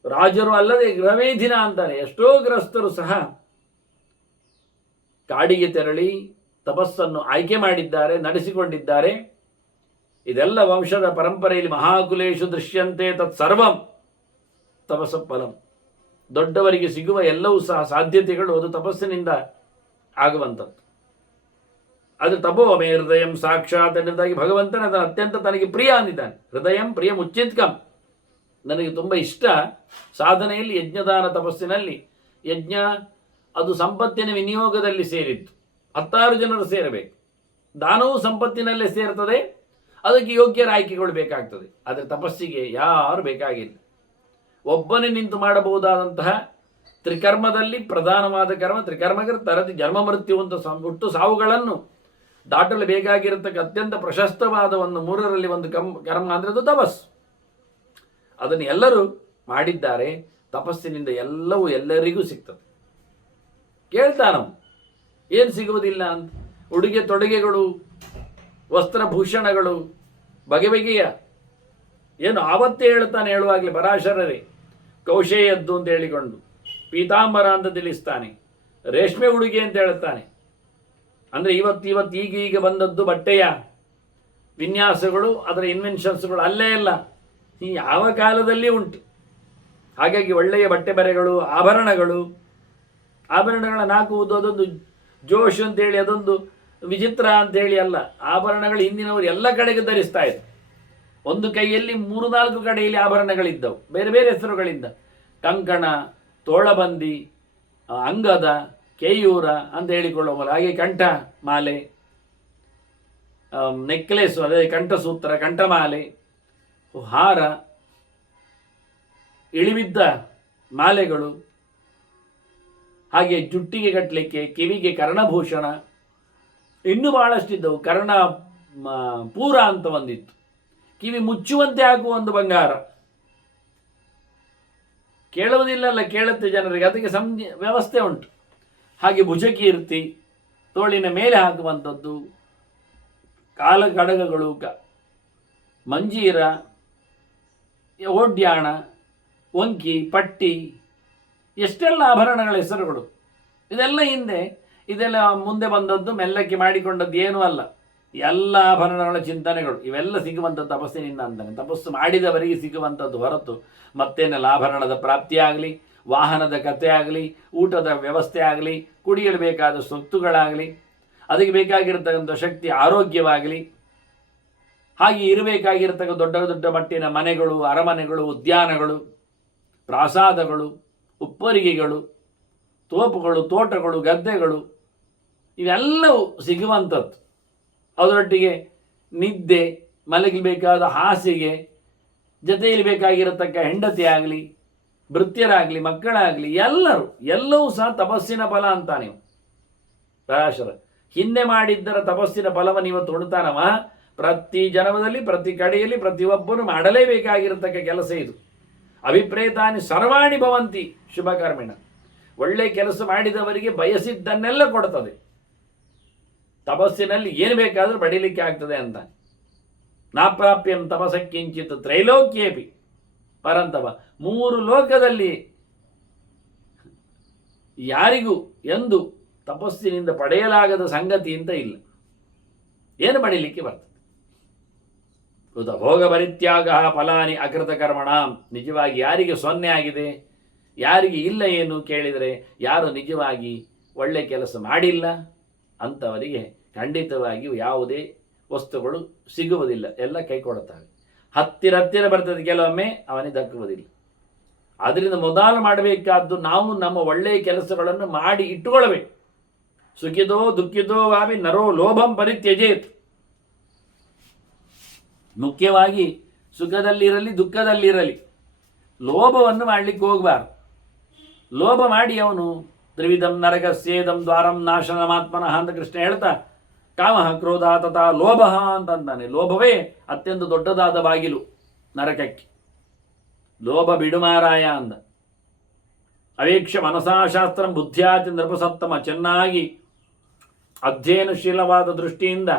ರಾಜರು ಅಲ್ಲದೆ ಗೃಹಮೇಧಿನ ಅಂತಾನೆ. ಎಷ್ಟೋ ಗೃಹಸ್ಥರು ಸಹ ಕಾಡಿಗೆ ತೆರಳಿ ತಪಸ್ಸನ್ನು ಆಯ್ಕೆ ಮಾಡಿದ್ದಾರೆ, ನಡೆಸಿಕೊಂಡಿದ್ದಾರೆ. ಇದೆಲ್ಲ ವಂಶದ ಪರಂಪರೆಯಲ್ಲಿ ಮಹಾಕುಲೇಶು ದೃಶ್ಯಂತೆ ತತ್ಸರ್ವಂ ತಪಸ್ಸ ಫಲಂ. ದೊಡ್ಡವರಿಗೆ ಸಿಗುವ ಎಲ್ಲವೂ ಸಹ ಸಾಧ್ಯತೆಗಳು ಅದು ತಪಸ್ಸಿನಿಂದ ಆಗುವಂಥದ್ದು. ಅದು ತಪೋ ಮೇ ಹೃದಯಂ ಸಾಕ್ಷಾತ್ ಎನ್ನುವುದಾಗಿ ಭಗವಂತನ ಅದನ್ನು ಅತ್ಯಂತ ತನಗೆ ಪ್ರಿಯ ಅಂದಿದ್ದಾನೆ. ಹೃದಯಂ ಪ್ರಿಯ ಮುಚ್ಚಿತ್ಕಂ, ನನಗೆ ತುಂಬ ಇಷ್ಟ ಸಾಧನೆಯಲ್ಲಿ, ಯಜ್ಞದಾನ ತಪಸ್ಸಿನಲ್ಲಿ. ಯಜ್ಞ ಅದು ಸಂಪತ್ತಿನ ವಿನಿಯೋಗದಲ್ಲಿ ಸೇರಿತ್ತು. 10 ಜನರು ಸೇರಬೇಕು. ದಾನವೂ ಸಂಪತ್ತಿನಲ್ಲೇ ಸೇರ್ತದೆ, ಅದಕ್ಕೆ ಯೋಗ್ಯರ ಆಯ್ಕೆಗಳು ಬೇಕಾಗ್ತದೆ. ಆದರೆ ತಪಸ್ಸಿಗೆ ಯಾರು ಬೇಕಾಗಿಲ್ಲ. ಒಬ್ಬನೇ ನಿಂತು ಮಾಡಬಹುದಾದಂತಹ ತ್ರಿಕರ್ಮದಲ್ಲಿ ಪ್ರಧಾನವಾದ ಕರ್ಮ ತ್ರಿಕರ್ಮಗರ ತರತಿ ಜನ್ಮ ಮೃತ್ಯು ಅಂತ ಹುಟ್ಟು ಸಾವುಗಳನ್ನು ದಾಟಲು ಬೇಕಾಗಿರತಕ್ಕ ಅತ್ಯಂತ ಪ್ರಶಸ್ತವಾದ ಒಂದು 3ರಲ್ಲಿ ಒಂದು ಕರ್ಮ ಅಂದರೆ ಅದು ತಪಸ್ಸು. ಅದನ್ನು ಎಲ್ಲರೂ ಮಾಡಿದ್ದಾರೆ. ತಪಸ್ಸಿನಿಂದ ಎಲ್ಲವೂ ಎಲ್ಲರಿಗೂ ಸಿಗ್ತದೆ. ಕೇಳ್ತಾನವು ಏನು ಸಿಗುವುದಿಲ್ಲ ಅಂತ. ಉಡುಗೆ ತೊಡುಗೆಗಳು, ವಸ್ತ್ರಭೂಷಣಗಳು, ಬಗೆ ಬಗೆಯ ಏನು ಆವತ್ತೇ ಹೇಳ್ತಾನೆ. ಹೇಳುವಾಗಲೇ ಪರಾಶರರೇ ಕೌಶೇಯದ್ದು ಅಂತ ಹೇಳಿಕೊಂಡು, ಪೀತಾಂಬರ ಅಂತ ತಿಳಿಸ್ತಾನೆ, ರೇಷ್ಮೆ ಉಡುಗೆ ಅಂತ ಹೇಳ್ತಾನೆ, ಅಂದರೆ ಇವತ್ತು ಈಗ ಬಂದದ್ದು ಬಟ್ಟೆಯ ವಿನ್ಯಾಸಗಳು, ಅದರ ಇನ್ವೆನ್ಷನ್ಸ್ಗಳು ಅಲ್ಲೇ ಅಲ್ಲ, ಈ ಯಾವ ಕಾಲದಲ್ಲಿ ಉಂಟು. ಹಾಗಾಗಿ ಒಳ್ಳೆಯ ಬಟ್ಟೆ ಬರೆಗಳು, ಆಭರಣಗಳ ನಾಕುವುದು ಅದೊಂದು ಜೋಶ್ ಅಂತೇಳಿ, ಅದೊಂದು ವಿಚಿತ್ರ ಅಂತೇಳಿ ಅಲ್ಲ. ಆಭರಣಗಳು ಹಿಂದಿನವರು ಎಲ್ಲ ಕಡೆಗೆ ಧರಿಸ್ತಾ ಇದ್ರು. ಒಂದು ಕೈಯಲ್ಲಿ 3-4 ಕಡೆಯಲ್ಲಿ ಆಭರಣಗಳಿದ್ದವು, ಬೇರೆ ಬೇರೆ ಹೆಸರುಗಳಿಂದ. ಕಂಕಣ, ತೋಳಬಂದಿ, ಅಂಗದ, ಕೇಯೂರ ಅಂತ ಹೇಳಿಕೊಳ್ಳುವ ಮೂಲ. ಹಾಗೆ ಕಂಠ ಮಾಲೆ, ನೆಕ್ಲೆಸು, ಅದೇ ಕಂಠಸೂತ್ರ, ಕಂಠಮಾಲೆ, ಹಾರ, ಇಳಿಬಿದ್ದ ಮಾಲೆಗಳು, ಹಾಗೆ ಜುಟ್ಟಿಗೆ ಕಟ್ಟಲಿಕ್ಕೆ, ಕಿವಿಗೆ ಕರ್ಣಭೂಷಣ, ಇನ್ನೂ ಬಹಳಷ್ಟಿದ್ದವು. ಕರ್ಣ ಪೂರ ಅಂತ ಒಂದಿತ್ತು, ಕಿವಿ ಮುಚ್ಚುವಂತೆ ಆಗುವ ಒಂದು ಬಂಗಾರ. ಕೇಳುವುದಿಲ್ಲಲ್ಲ, ಕೇಳುತ್ತೆ ಜನರಿಗೆ, ಅದಕ್ಕೆ ವ್ಯವಸ್ಥೆ ಉಂಟು. ಹಾಗೆ ಭುಜಕೀರ್ತಿ, ತೋಳಿನ ಮೇಲೆ ಹಾಕುವಂಥದ್ದು, ಕಾಲ ಕಡಗಗಳು, ಮಂಜೀರ, ಓಡ್ಯಾಣ, ವಂಕಿ, ಪಟ್ಟಿ, ಎಷ್ಟೆಲ್ಲ ಆಭರಣಗಳ ಹೆಸರುಗಳು. ಇದೆಲ್ಲ ಇದೆಲ್ಲ ಮುಂದೆ ಬಂದದ್ದು, ಮೆಲ್ಲಕ್ಕೆ ಮಾಡಿಕೊಂಡದ್ದು ಏನೂ ಅಲ್ಲ. ಎಲ್ಲ ಆಭರಣಗಳ ಚಿಂತನೆಗಳು ಇವೆಲ್ಲ ಸಿಗುವಂಥದ್ದು ತಪಸ್ಸಿನಿಂದ ಅಂತಾನೆ. ತಪಸ್ಸು ಮಾಡಿದವರಿಗೆ ಸಿಗುವಂಥದ್ದು ಹೊರತು ಮತ್ತೇನೆಲ್ಲ ಆಭರಣದ ಪ್ರಾಪ್ತಿಯಾಗಲಿ, ವಾಹನದ ಕಥೆ ಆಗಲಿ, ಊಟದ ವ್ಯವಸ್ಥೆ ಆಗಲಿ, ಕುಡಿಯಲು ಬೇಕಾದ ಸೊತ್ತುಗಳಾಗಲಿ, ಅದಕ್ಕೆ ಬೇಕಾಗಿರತಕ್ಕಂಥ ಶಕ್ತಿ, ಆರೋಗ್ಯವಾಗಲಿ, ಹಾಗೆ ಇರಬೇಕಾಗಿರತಕ್ಕ ದೊಡ್ಡ ದೊಡ್ಡ ಮಟ್ಟಿನ ಮನೆಗಳು, ಅರಮನೆಗಳು, ಉದ್ಯಾನಗಳು, ಪ್ರಾಸಾದಗಳು, ಉಪ್ಪರಿಗೆಗಳು, ತೋಪುಗಳು, ತೋಟಗಳು, ಗದ್ದೆಗಳು, ಇವೆಲ್ಲವೂ ಸಿಗುವಂಥದ್ದು. ಅದರೊಟ್ಟಿಗೆ ನಿದ್ದೆ, ಮಲಗಬೇಕಾದ ಹಾಸಿಗೆ, ಜೊತೆಯಲ್ಲಿ ಬೇಕಾಗಿರತಕ್ಕ ಹೆಂಡತಿ ಆಗಲಿ, ಭೃತ್ಯರಾಗಲಿ, ಮಕ್ಕಳಾಗಲಿ, ಎಲ್ಲವೂ ಸಹ ತಪಸ್ಸಿನ ಫಲ ಅಂತ. ನೀವು ಪರಾಶರ ಹಿಂದೆ ಮಾಡಿದ್ದರ ತಪಸ್ಸಿನ ಫಲವನ್ನು ಇವತ್ತು ಉಣ್ತಾನವ. ಪ್ರತಿ ಜನ್ಮದಲ್ಲಿ, ಪ್ರತಿ ಕಡೆಯಲ್ಲಿ ಪ್ರತಿಯೊಬ್ಬರು ಮಾಡಲೇಬೇಕಾಗಿರತಕ್ಕ ಕೆಲಸ ಇದು. ಅಭಿಪ್ರೇತಾನಿ ಸರ್ವಾಣಿ ಭವಂತಿ ಶುಭಕರ್ಮಿಣ. ಒಳ್ಳೆ ಕೆಲಸ ಮಾಡಿದವರಿಗೆ ಬಯಸಿದ್ದನ್ನೆಲ್ಲ ಕೊಡ್ತದೆ. ತಪಸ್ಸಿನಲ್ಲಿ ಏನು ಬೇಕಾದರೂ ಪಡೀಲಿಕ್ಕೆ ಆಗ್ತದೆ ಅಂತ. ನಾಪ್ರಾಪ್ಯಂ ತಪಸಕ್ಕಿಂಚಿತ್ ತ್ರೈಲೋಕ್ಯೇಪಿ ಪರಂತಪ. 3 ಲೋಕದಲ್ಲಿ ಯಾರಿಗೂ ಎಂದು ತಪಸ್ಸಿನಿಂದ ಪಡೆಯಲಾಗದ ಸಂಗತಿ ಅಂತ ಇಲ್ಲ. ಏನು ಪಡೀಲಿಕ್ಕೆ ಬರ್ತದೆ? ಭೋಗ ಪರಿತ್ಯಾಗ ಫಲಾನಿ ಅಕೃತ ಕರ್ಮಣ. ನಿಜವಾಗಿ ಯಾರಿಗೆ 0 ಆಗಿದೆ, ಯಾರಿಗೆ ಇಲ್ಲ ಏನು ಕೇಳಿದರೆ, ಯಾರು ನಿಜವಾಗಿ ಒಳ್ಳೆ ಕೆಲಸ ಮಾಡಿಲ್ಲ ಅಂಥವರಿಗೆ ಖಂಡಿತವಾಗಿಯೂ ಯಾವುದೇ ವಸ್ತುಗಳು ಸಿಗುವುದಿಲ್ಲ, ಎಲ್ಲ ಕೈ ಕೊಡುತ್ತವೆ. ಹತ್ತಿರ ಬರ್ತದೆ, ಕೆಲವೊಮ್ಮೆ ಅವನಿಗೆ ದಕ್ಕುವುದಿಲ್ಲ. ಆದ್ದರಿಂದ ಮೊದಲು ಮಾಡಬೇಕಾದ್ದು, ನಾವು ನಮ್ಮ ಒಳ್ಳೆಯ ಕೆಲಸಗಳನ್ನು ಮಾಡಿ ಇಟ್ಟುಕೊಳ್ಳಬೇಕು. ಸುಖಿದೋ ದುಃಖಿದೋ ವಾವಿ ನರೋ ಲೋಭಂ ಪರಿತ್ಯಜೇತ್. ಮುಖ್ಯವಾಗಿ ಸುಖದಲ್ಲಿರಲಿ ದುಃಖದಲ್ಲಿರಲಿ ಲೋಭವನ್ನು ಮಾಡಲಿಕ್ಕೆ ಹೋಗಬಾರ್ದು. ಲೋಭ ಮಾಡಿ ಅವನು ತ್ರಿವಿಧಂ ನರಕಸ್ಯೇದಂ ದ್ವಾರಂ ನಾಶನಮಾತ್ಮನಃ ಅಂತ ಕೃಷ್ಣ ಹೇಳ್ತಾ, ಕಾಮ ಕ್ರೋಧ ತಥಾ ಲೋಭ ಅಂತಂತಾನೆ. ಲೋಭವೇ ಅತ್ಯಂತ ದೊಡ್ಡದಾದ ಬಾಗಿಲು ನರಕಕ್ಕೆ. ಲೋಭ ಬಿಡುಮಾರಾಯ ಅಂದ. ಅವೇಕ್ಷ ಮನಸಾಶಾಸ್ತ್ರಂ ಬುದ್ಧಿಯಾತಿ ನೃಪಸತ್ತಮ. ಚೆನ್ನಾಗಿ ಅಧ್ಯಯನಶೀಲವಾದ ದೃಷ್ಟಿಯಿಂದ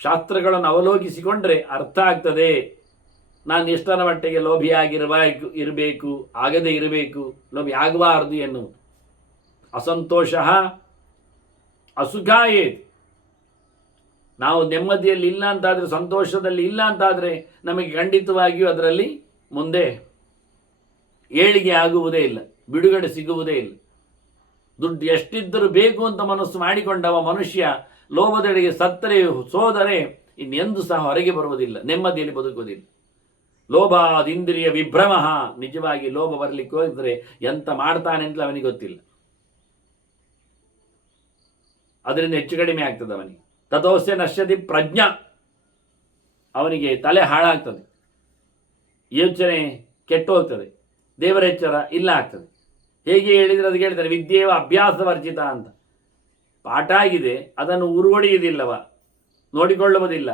ಶಾಸ್ತ್ರಗಳನ್ನು ಅವಲೋಕಿಸಿಕೊಂಡ್ರೆ ಅರ್ಥ ಆಗ್ತದೆ. ನಾನು ಎಷ್ಟರ ಮಟ್ಟಿಗೆ ಇರಬೇಕು, ಆಗದೇ ಇರಬೇಕು, ಲೋಭಿ ಆಗಬಾರದು ಎನ್ನುವುದು. ಅಸಂತೋಷ ಅಸುಖಾಯೇತ್. ನಾವು ನೆಮ್ಮದಿಯಲ್ಲಿ ಇಲ್ಲ ಅಂತಾದರೆ, ಸಂತೋಷದಲ್ಲಿ ಇಲ್ಲ ಅಂತಾದರೆ, ನಮಗೆ ಖಂಡಿತವಾಗಿಯೂ ಅದರಲ್ಲಿ ಮುಂದೆ ಏಳಿಗೆ ಆಗುವುದೇ ಇಲ್ಲ, ಬಿಡುಗಡೆ ಸಿಗುವುದೇ ಇಲ್ಲ. ದುಡ್ಡು ಎಷ್ಟಿದ್ದರೂ ಬೇಕು ಅಂತ ಮನಸ್ಸು ಮಾಡಿಕೊಂಡವ ಮನುಷ್ಯ ಲೋಭದೆಡೆಗೆ ಸತ್ತರೆ ಸೋದರೆ ಇನ್ನೆಂದು ಸಹ ಹೊರಗೆ ಬರುವುದಿಲ್ಲ, ನೆಮ್ಮದಿಯಲ್ಲಿ ಬದುಕುವುದಿಲ್ಲ. ಲೋಭಾದಿಂದ್ರಿಯ ವಿಭ್ರಮ. ನಿಜವಾಗಿ ಲೋಭ ಬರಲಿಕ್ಕೆ ಹೋದರೆ ಎಂತ ಮಾಡ್ತಾನೆ ಅಂತ ಅವನಿಗೆ ಗೊತ್ತಿಲ್ಲ. ಅದರಿಂದ ಹೆಚ್ಚು ಕಡಿಮೆ ಆಗ್ತದೆ ಅವನಿಗೆ. ತಥೋಸ್ಯ ನಶ್ಯತಿ ಪ್ರಜ್ಞಾ. ಅವನಿಗೆ ತಲೆ ಹಾಳಾಗ್ತದೆ, ಯೋಚನೆ ಕೆಟ್ಟು ಹೋಗ್ತದೆ, ದೇವರ ಎಚ್ಚರ ಇಲ್ಲ ಆಗ್ತದೆ. ಹೇಗೆ ಹೇಳಿದರೆ ಅದಕ್ಕೆ ಹೇಳ್ತಾರೆ, ವಿದ್ಯೆಯ ಅಭ್ಯಾಸ ವರ್ಜಿತ ಅಂತ. ಪಾಠ ಆಗಿದೆ, ಅದನ್ನು ಉರುವಡಿಯುವುದಿಲ್ಲವ, ನೋಡಿಕೊಳ್ಳುವುದಿಲ್ಲ,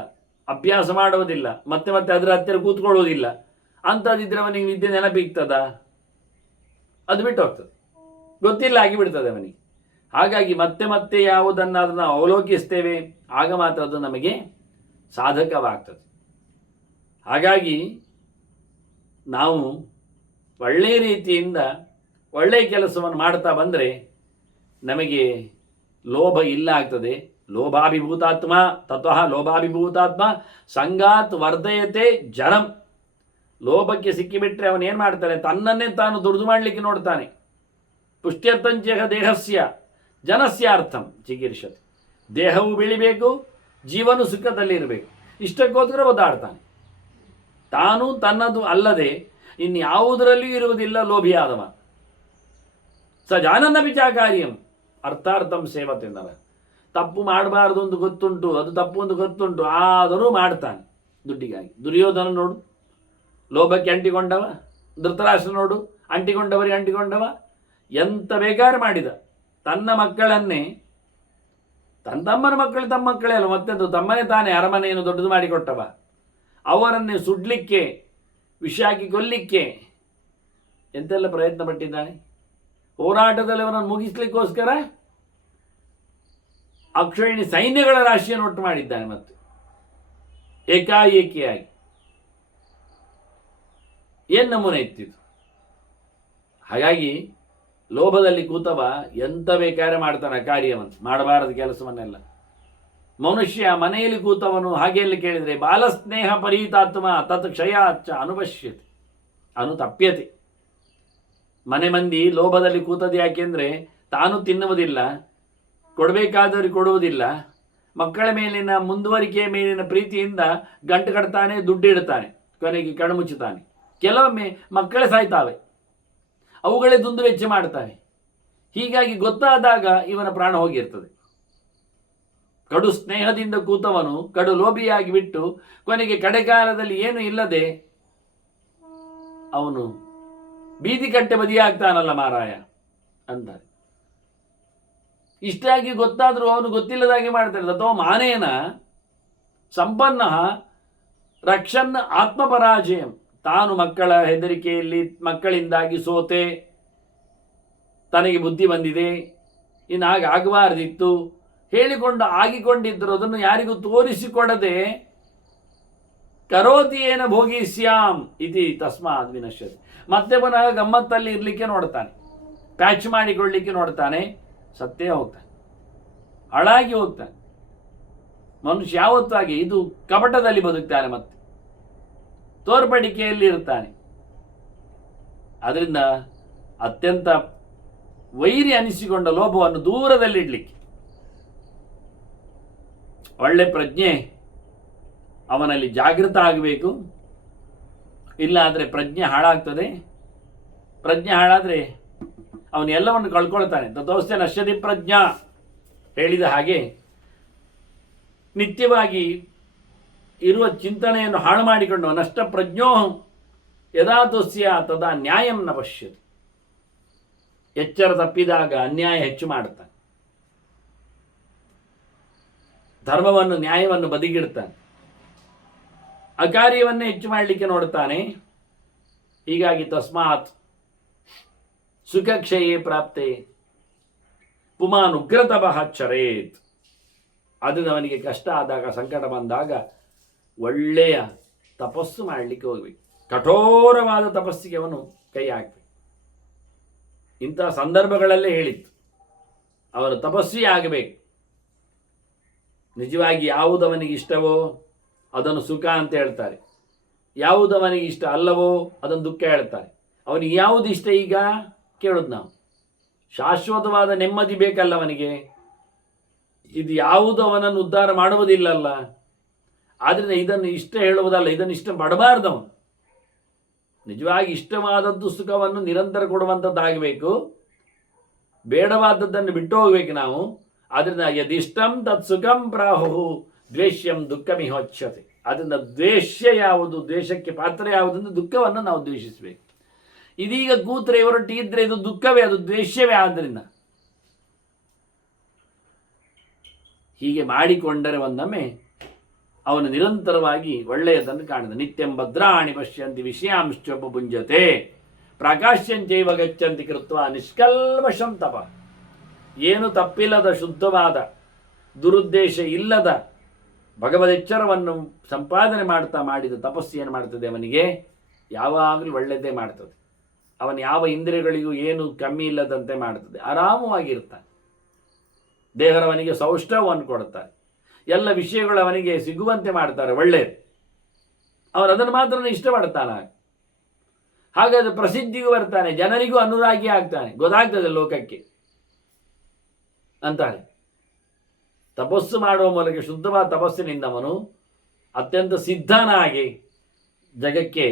ಅಭ್ಯಾಸ ಮಾಡುವುದಿಲ್ಲ, ಮತ್ತೆ ಅದರ ಹತ್ತಿರ ಕೂತ್ಕೊಳ್ಳುವುದಿಲ್ಲ. ಅಂಥದ್ದಿದ್ರೆ ಅವನಿಗೆ ವಿದ್ಯೆ ನೆನಪಿಗ್ತದ? ಅದು ಬಿಟ್ಟು ಹೋಗ್ತದೆ, ಗೊತ್ತಿಲ್ಲ ಆಗಿಬಿಡ್ತದೆ ಅವನಿಗೆ. ಹಾಗಾಗಿ ಮತ್ತೆ ಯಾವುದನ್ನಾದರೂ ನಾವು ಅವಲೋಕಿಸ್ತೇವೆ, ಆಗ ಮಾತ್ರ ಅದು ನಮಗೆ ಸಾಧಕವಾಗ್ತದೆ. ಹಾಗಾಗಿ ನಾವು ಒಳ್ಳೆಯ ರೀತಿಯಿಂದ ಒಳ್ಳೆಯ ಕೆಲಸವನ್ನು ಮಾಡ್ತಾ ಬಂದರೆ ನಮಗೆ ಲೋಭ ಇಲ್ಲ ಆಗ್ತದೆ. ಲೋಭಾಭಿಭೂತಾತ್ಮ ತತ್ವಃ ಲೋಭಾಭಿಭೂತಾತ್ಮ ಸಂಗಾತ್ ವರ್ಧಯತೆ ಜನಂ. ಲೋಭಕ್ಕೆ ಸಿಕ್ಕಿಬಿಟ್ರೆ ಅವನೇನು ಮಾಡ್ತಾನೆ, ತನ್ನನ್ನೇ ತಾನು ದುಡಿದು ಮಾಡಲಿಕ್ಕೆ ನೋಡ್ತಾನೆ. ಪುಷ್ಟ್ಯರ್ಥಂಚೇಹ ದೇಹಸ್ಯ ಜನಸ್ಯಾರ್ಥಂ ಚಿಕೀರ್ಷತೆ. ದೇಹವು ಬೆಳಿಬೇಕು, ಜೀವನು ಸುಖದಲ್ಲಿರಬೇಕು, ಇಷ್ಟಕ್ಕೋಸ್ಕರ ಒದ್ದಾಡ್ತಾನೆ. ತಾನು ತನ್ನದು ಅಲ್ಲದೆ ಇನ್ಯಾವುದರಲ್ಲಿಯೂ ಇರುವುದಿಲ್ಲ ಲೋಭಿಯಾದವ. ಸ ಜಾನನ್ನ ವಿಚಾಕಾರ್ಯಂ ಅರ್ಥಾರ್ಥಂ ಸೇವತೆ ನರ. ತಪ್ಪು ಮಾಡಬಾರ್ದು ಒಂದು ಗೊತ್ತುಂಟು, ಅದು ತಪ್ಪು ಒಂದು ಗೊತ್ತುಂಟು, ಆದರೂ ಮಾಡ್ತಾನೆ ದುಡ್ಡಿಗಾಗಿ. ದುರ್ಯೋಧನ ನೋಡು, ಲೋಭಕ್ಕೆ ಅಂಟಿಕೊಂಡವ. ಧೃತರಾಷ್ಟ್ರ ನೋಡು, ಅಂಟಿಕೊಂಡವರಿಗೆ ಅಂಟಿಕೊಂಡವ. ಎಂತ ಬೇಕಾದ್ರೆ ಮಾಡಿದ. ತನ್ನ ಮಕ್ಕಳನ್ನೇ, ತನ್ನ ತಮ್ಮನ ಮಕ್ಕಳು ತಮ್ಮ ಮಕ್ಕಳೇ ಅಲ್ಲ, ಮತ್ತೆಂದು ತಮ್ಮನೇ ತಾನೇ ಅರಮನೆಯನ್ನು ದೊಡ್ಡದು ಮಾಡಿಕೊಟ್ಟವ. ಅವರನ್ನೇ ಸುಡ್ಲಿಕ್ಕೆ, ವಿಷ ಹಾಕಿ ಕೊಲ್ಲಿಕ್ಕೆ ಎಂತೆಲ್ಲ ಪ್ರಯತ್ನ ಪಟ್ಟಿದ್ದಾನೆ. ಹೋರಾಟದಲ್ಲಿ ಅವರನ್ನು ಮುಗಿಸ್ಲಿಕ್ಕೋಸ್ಕರ ಅಕ್ಷೋಹಿಣಿ ಸೈನ್ಯಗಳ ರಾಶಿಯನ್ನು ಒಟ್ಟು ಮಾಡಿದ್ದಾನೆ. ಮತ್ತೆ ಏಕಾಏಕಿಯಾಗಿ ಏನು ನಮೂನೆ ಇತ್ತಿತ್ತು. ಹಾಗಾಗಿ ಲೋಭದಲ್ಲಿ ಕೂತವ ಎಂತ ಬೇಕಾದ್ರೆ ಮಾಡ್ತಾನೆ ಕಾರ್ಯವನ್ನು, ಮಾಡಬಾರದು ಕೆಲಸವನ್ನೆಲ್ಲ. ಮನುಷ್ಯ ಮನೆಯಲ್ಲಿ ಕೂತವನು ಹಾಗೆಯಲ್ಲಿ ಕೇಳಿದರೆ ಬಾಲಸ್ನೇಹ ಪರೀತಾತ್ಮ ತತ್ ಕ್ಷಯಾಚ್ಚ ಅನುಪಶ್ಯತೆ ಅನುತಪ್ಯತೆ. ಮನೆ ಮಂದಿ ಲೋಭದಲ್ಲಿ ಕೂತದ್ದು ಯಾಕೆಂದರೆ ತಾನು ತಿನ್ನುವುದಿಲ್ಲ, ಕೊಡಬೇಕಾದವರಿಗೆ ಕೊಡುವುದಿಲ್ಲ, ಮಕ್ಕಳ ಮೇಲಿನ ಮುಂದುವರಿಕೆಯ ಮೇಲಿನ ಪ್ರೀತಿಯಿಂದ ಗಂಟು ಕಟ್ತಾನೆ, ದುಡ್ಡು ಇಡ್ತಾನೆ, ಕೊನೆಗೆ ಕಣ್ಮುಚ್ಚುತ್ತಾನೆ. ಕೆಲವೊಮ್ಮೆ ಮಕ್ಕಳೇ ಸಾಯ್ತಾವೆ, ಅವುಗಳೇ ದುಂದು ವೆಚ್ಚ ಮಾಡ್ತಾವೆ. ಹೀಗಾಗಿ ಗೊತ್ತಾದಾಗ ಇವನ ಪ್ರಾಣ ಹೋಗಿರ್ತದೆ. ಕಡು ಸ್ನೇಹದಿಂದ ಕೂತವನು ಕಡು ಲೋಭಿಯಾಗಿ ಬಿಟ್ಟು ಕೊನೆಗೆ ಕಡೆಕಾಲದಲ್ಲಿ ಏನು ಇಲ್ಲದೆ ಅವನು ಬೀದಿ ಕಟ್ಟೆ ಬದಿಯಾಗ್ತಾನಲ್ಲ ಮಾರಾಯ ಅಂತಾರೆ. ಇಷ್ಟಾಗಿ ಗೊತ್ತಾದರೂ ಅವನು ಗೊತ್ತಿಲ್ಲದಾಗಿ ಮಾಡ್ತಾರೆ. ಅಥವಾ ಮಾನೇನ ಸಂಪನ್ನ ರಕ್ಷನ್ ಆತ್ಮಪರಾಜಯಂ. ತಾನು ಮಕ್ಕಳ ಹೆದರಿಕೆಯಲ್ಲಿ ಮಕ್ಕಳಿಂದಾಗಿ ಸೋತೆ, ತನಗೆ ಬುದ್ಧಿ ಬಂದಿದೆ, ಇನ್ನು ಹಾಗೆ ಆಗಬಾರ್ದಿತ್ತು ಹೇಳಿಕೊಂಡು ಆಗಿಕೊಂಡಿದ್ದರು. ಅದನ್ನು ಯಾರಿಗೂ ತೋರಿಸಿಕೊಡದೆ ಕರೋತಿ ಏನ ಭೋಗಿಸ್ಯಾಂ ಇತಿ ತಸ್ಮಾತ್ ವಿನಶ್ಯತೆ. ಮತ್ತೆ ಪುನಃ ಗಮ್ಮತ್ತಲ್ಲಿ ಇರಲಿಕ್ಕೆ ನೋಡ್ತಾನೆ, ಪ್ಯಾಚ್ ಮಾಡಿಕೊಳ್ಳಿಕ್ಕೆ ನೋಡ್ತಾನೆ, ಸತ್ತೇ ಹೋಗ್ತಾನೆ, ಹಾಳಾಗಿ ಹೋಗ್ತಾನೆ. ಮನುಷ್ಯ ಯಾವತ್ತಾಗಿ ಇದು ಕಪಟದಲ್ಲಿ ಬದುಕ್ತಾನೆ, ಮತ್ತೆ ತೋರ್ಪಡಿಕೆಯಲ್ಲಿ ಇರ್ತಾನೆ. ಅದರಿಂದ ಅತ್ಯಂತ ವೈರಿ ಅನಿಸಿಕೊಂಡ ಲೋಭವನ್ನು ದೂರದಲ್ಲಿಡ್ಲಿಕ್ಕೆ ಒಳ್ಳೆ ಪ್ರಜ್ಞೆ ಅವನಲ್ಲಿ ಜಾಗೃತ ಆಗಬೇಕು. ಇಲ್ಲ ಆದರೆ ಪ್ರಜ್ಞೆ ಹಾಳಾಗ್ತದೆ. ಪ್ರಜ್ಞೆ ಹಾಳಾದರೆ ಅವನು ಎಲ್ಲವನ್ನು ಕಳ್ಕೊಳ್ತಾನೆ. ತಥೋಸ್ತೆ ನಶ್ಯತಿ ಪ್ರಜ್ಞಾ ಹೇಳಿದ ಹಾಗೆ ನಿತ್ಯವಾಗಿ ಇರುವ ಚಿಂತನೆಯನ್ನು ಹಾಳು ಮಾಡಿಕೊಂಡು ನಷ್ಟ ಪ್ರಜ್ಞೋ ಯದಾ ತುಸ್ಯ ತದಾ ನ್ಯಾಯಂ ನ ಪಶ್ಯತಿ. ಎಚ್ಚರ ತಪ್ಪಿದಾಗ ಅನ್ಯಾಯ ಹೆಚ್ಚು ಮಾಡುತ್ತಾನೆ, ಧರ್ಮವನ್ನು ನ್ಯಾಯವನ್ನು ಬದಿಗಿಡ್ತಾನೆ, ಅಕಾರ್ಯವನ್ನೇ ಹೆಚ್ಚು ಮಾಡಲಿಕ್ಕೆ ನೋಡ್ತಾನೆ. ಹೀಗಾಗಿ ತಸ್ಮಾತ್ ಸುಖಕ್ಷಯೇ ಪ್ರಾಪ್ತೆ ಪುಮಾನ್ ಉಗ್ರತಪಃ ಚರೇತ್. ಅದನ್ನು ಅವನಿಗೆ ಕಷ್ಟ ಆದಾಗ, ಸಂಕಟ ಬಂದಾಗ ಒಳ್ಳೆಯ ತಪಸ್ಸು ಮಾಡಲಿಕ್ಕೆ ಹೋಗಬೇಕು. ಕಠೋರವಾದ ತಪಸ್ಸಿಗೆ ಅವನು ಕೈ ಹಾಕಬೇಕು. ಇಂತಹ ಸಂದರ್ಭಗಳಲ್ಲೇ ಹೇಳಿತ್ತು ಅವನು ತಪಸ್ವಿ ಆಗಬೇಕು. ನಿಜವಾಗಿ ಯಾವುದವನಿಗೆ ಇಷ್ಟವೋ ಅದನ್ನು ಸುಖ ಅಂತ ಹೇಳ್ತಾರೆ, ಯಾವುದವನಿಗೆ ಇಷ್ಟ ಅಲ್ಲವೋ ಅದನ್ನು ದುಃಖ ಹೇಳ್ತಾರೆ. ಅವನಿಗೆ ಯಾವುದು ಇಷ್ಟ ಈಗ ಕೇಳೋದು ನಾವು. ಶಾಶ್ವತವಾದ ನೆಮ್ಮದಿ ಬೇಕಲ್ಲ ಅವನಿಗೆ. ಇದು ಯಾವುದು ಅವನನ್ನು ಉದ್ಧಾರ ಮಾಡುವುದಿಲ್ಲಲ್ಲ. ಆದ್ದರಿಂದ ಇದನ್ನು ಇಷ್ಟ ಹೇಳುವುದಲ್ಲ, ಇದನ್ನು ಇಷ್ಟ ಪಡಬಾರ್ದವನು. ನಿಜವಾಗಿ ಇಷ್ಟವಾದದ್ದು ಸುಖವನ್ನು ನಿರಂತರ ಕೊಡುವಂಥದ್ದಾಗಬೇಕು, ಬೇಡವಾದದ್ದನ್ನು ಬಿಟ್ಟು ಹೋಗಬೇಕು ನಾವು. ಆದ್ದರಿಂದ ಯದಿಷ್ಟಂ ತತ್ ಸುಖಂ ಪ್ರಾಹು ದ್ವೇಷ್ಯಂ ದುಃಖಮಿಹೋಚ್ಯತೆ. ಅದರಿಂದ ದ್ವೇಷ್ಯ ಯಾವುದು, ದ್ವೇಷಕ್ಕೆ ಪಾತ್ರ ಯಾವುದನ್ನು, ದುಃಖವನ್ನು ನಾವು ದ್ವೇಷಿಸಬೇಕು. ಇದೀಗ ಕೂತ್ರೆ ಇವರೊಟ್ಟಿಗಿದ್ರೆ ಇದು ದುಃಖವೇ, ಅದು ದ್ವೇಷ್ಯವೇ. ಆದ್ದರಿಂದ ಹೀಗೆ ಮಾಡಿಕೊಂಡರೆ ಒಂದೊಮ್ಮೆ ಅವನು ನಿರಂತರವಾಗಿ ಒಳ್ಳೆಯದನ್ನು ಕಾಣದ. ನಿತ್ಯಂ ಭದ್ರಾಣಿ ಪಶ್ಯಂತಿ ವಿಷಯಾಂಶ್ಚೋಪಭುಂಜತೆ ಪ್ರಕಾಶ್ಯಂಚೈವ ಗಚ್ಚಂತಿ ಕೃತ್ವ ನಿಷ್ಕಲ್ಮಷಂ ತಪ. ಏನು ತಪ್ಪಿಲ್ಲದ ಶುದ್ಧವಾದ ದುರುದ್ದೇಶ ಇಲ್ಲದ ಭಗವದೆಚ್ಚರವನ್ನು ಸಂಪಾದನೆ ಮಾಡ್ತಾ ಮಾಡಿದ ತಪಸ್ಸು ಏನು ಮಾಡ್ತದೆ, ಅವನಿಗೆ ಯಾವಾಗಲೂ ಒಳ್ಳೆಯದೇ ಮಾಡ್ತದೆ. ಅವನು ಯಾವ ಇಂದ್ರಿಯಗಳಿಗೂ ಏನು ಕಮ್ಮಿ ಇಲ್ಲದಂತೆ ಮಾಡ್ತದೆ. ಆರಾಮವಾಗಿರ್ತಾನೆ. ದೇಹರವನಿಗೆ ಸೌಷ್ಠವವನ್ನು ಕೊಡುತ್ತಾರೆ, ಎಲ್ಲ ವಿಷಯಗಳು ಅವನಿಗೆ ಸಿಗುವಂತೆ ಮಾಡ್ತಾರೆ, ಒಳ್ಳೆಯದು. ಅವನು ಅದನ್ನು ಮಾತ್ರ ಇಷ್ಟಪಡ್ತಾನೆ. ಹಾಗಾದರೆ ಪ್ರಸಿದ್ಧಿಗೂ ಬರ್ತಾನೆ, ಜನರಿಗೂ ಅನುರಾಗಿ ಆಗ್ತಾನೆ, ಗೊತ್ತಾಗ್ತದೆ ಲೋಕಕ್ಕೆ ಅಂತಾನೆ. ತಪಸ್ಸು ಮಾಡುವ ಮೂಲಕ ಶುದ್ಧವಾದ ತಪಸ್ಸಿನಿಂದ ಅವನು ಅತ್ಯಂತ ಸಿದ್ಧನಾಗಿ ಜಗಕ್ಕೆ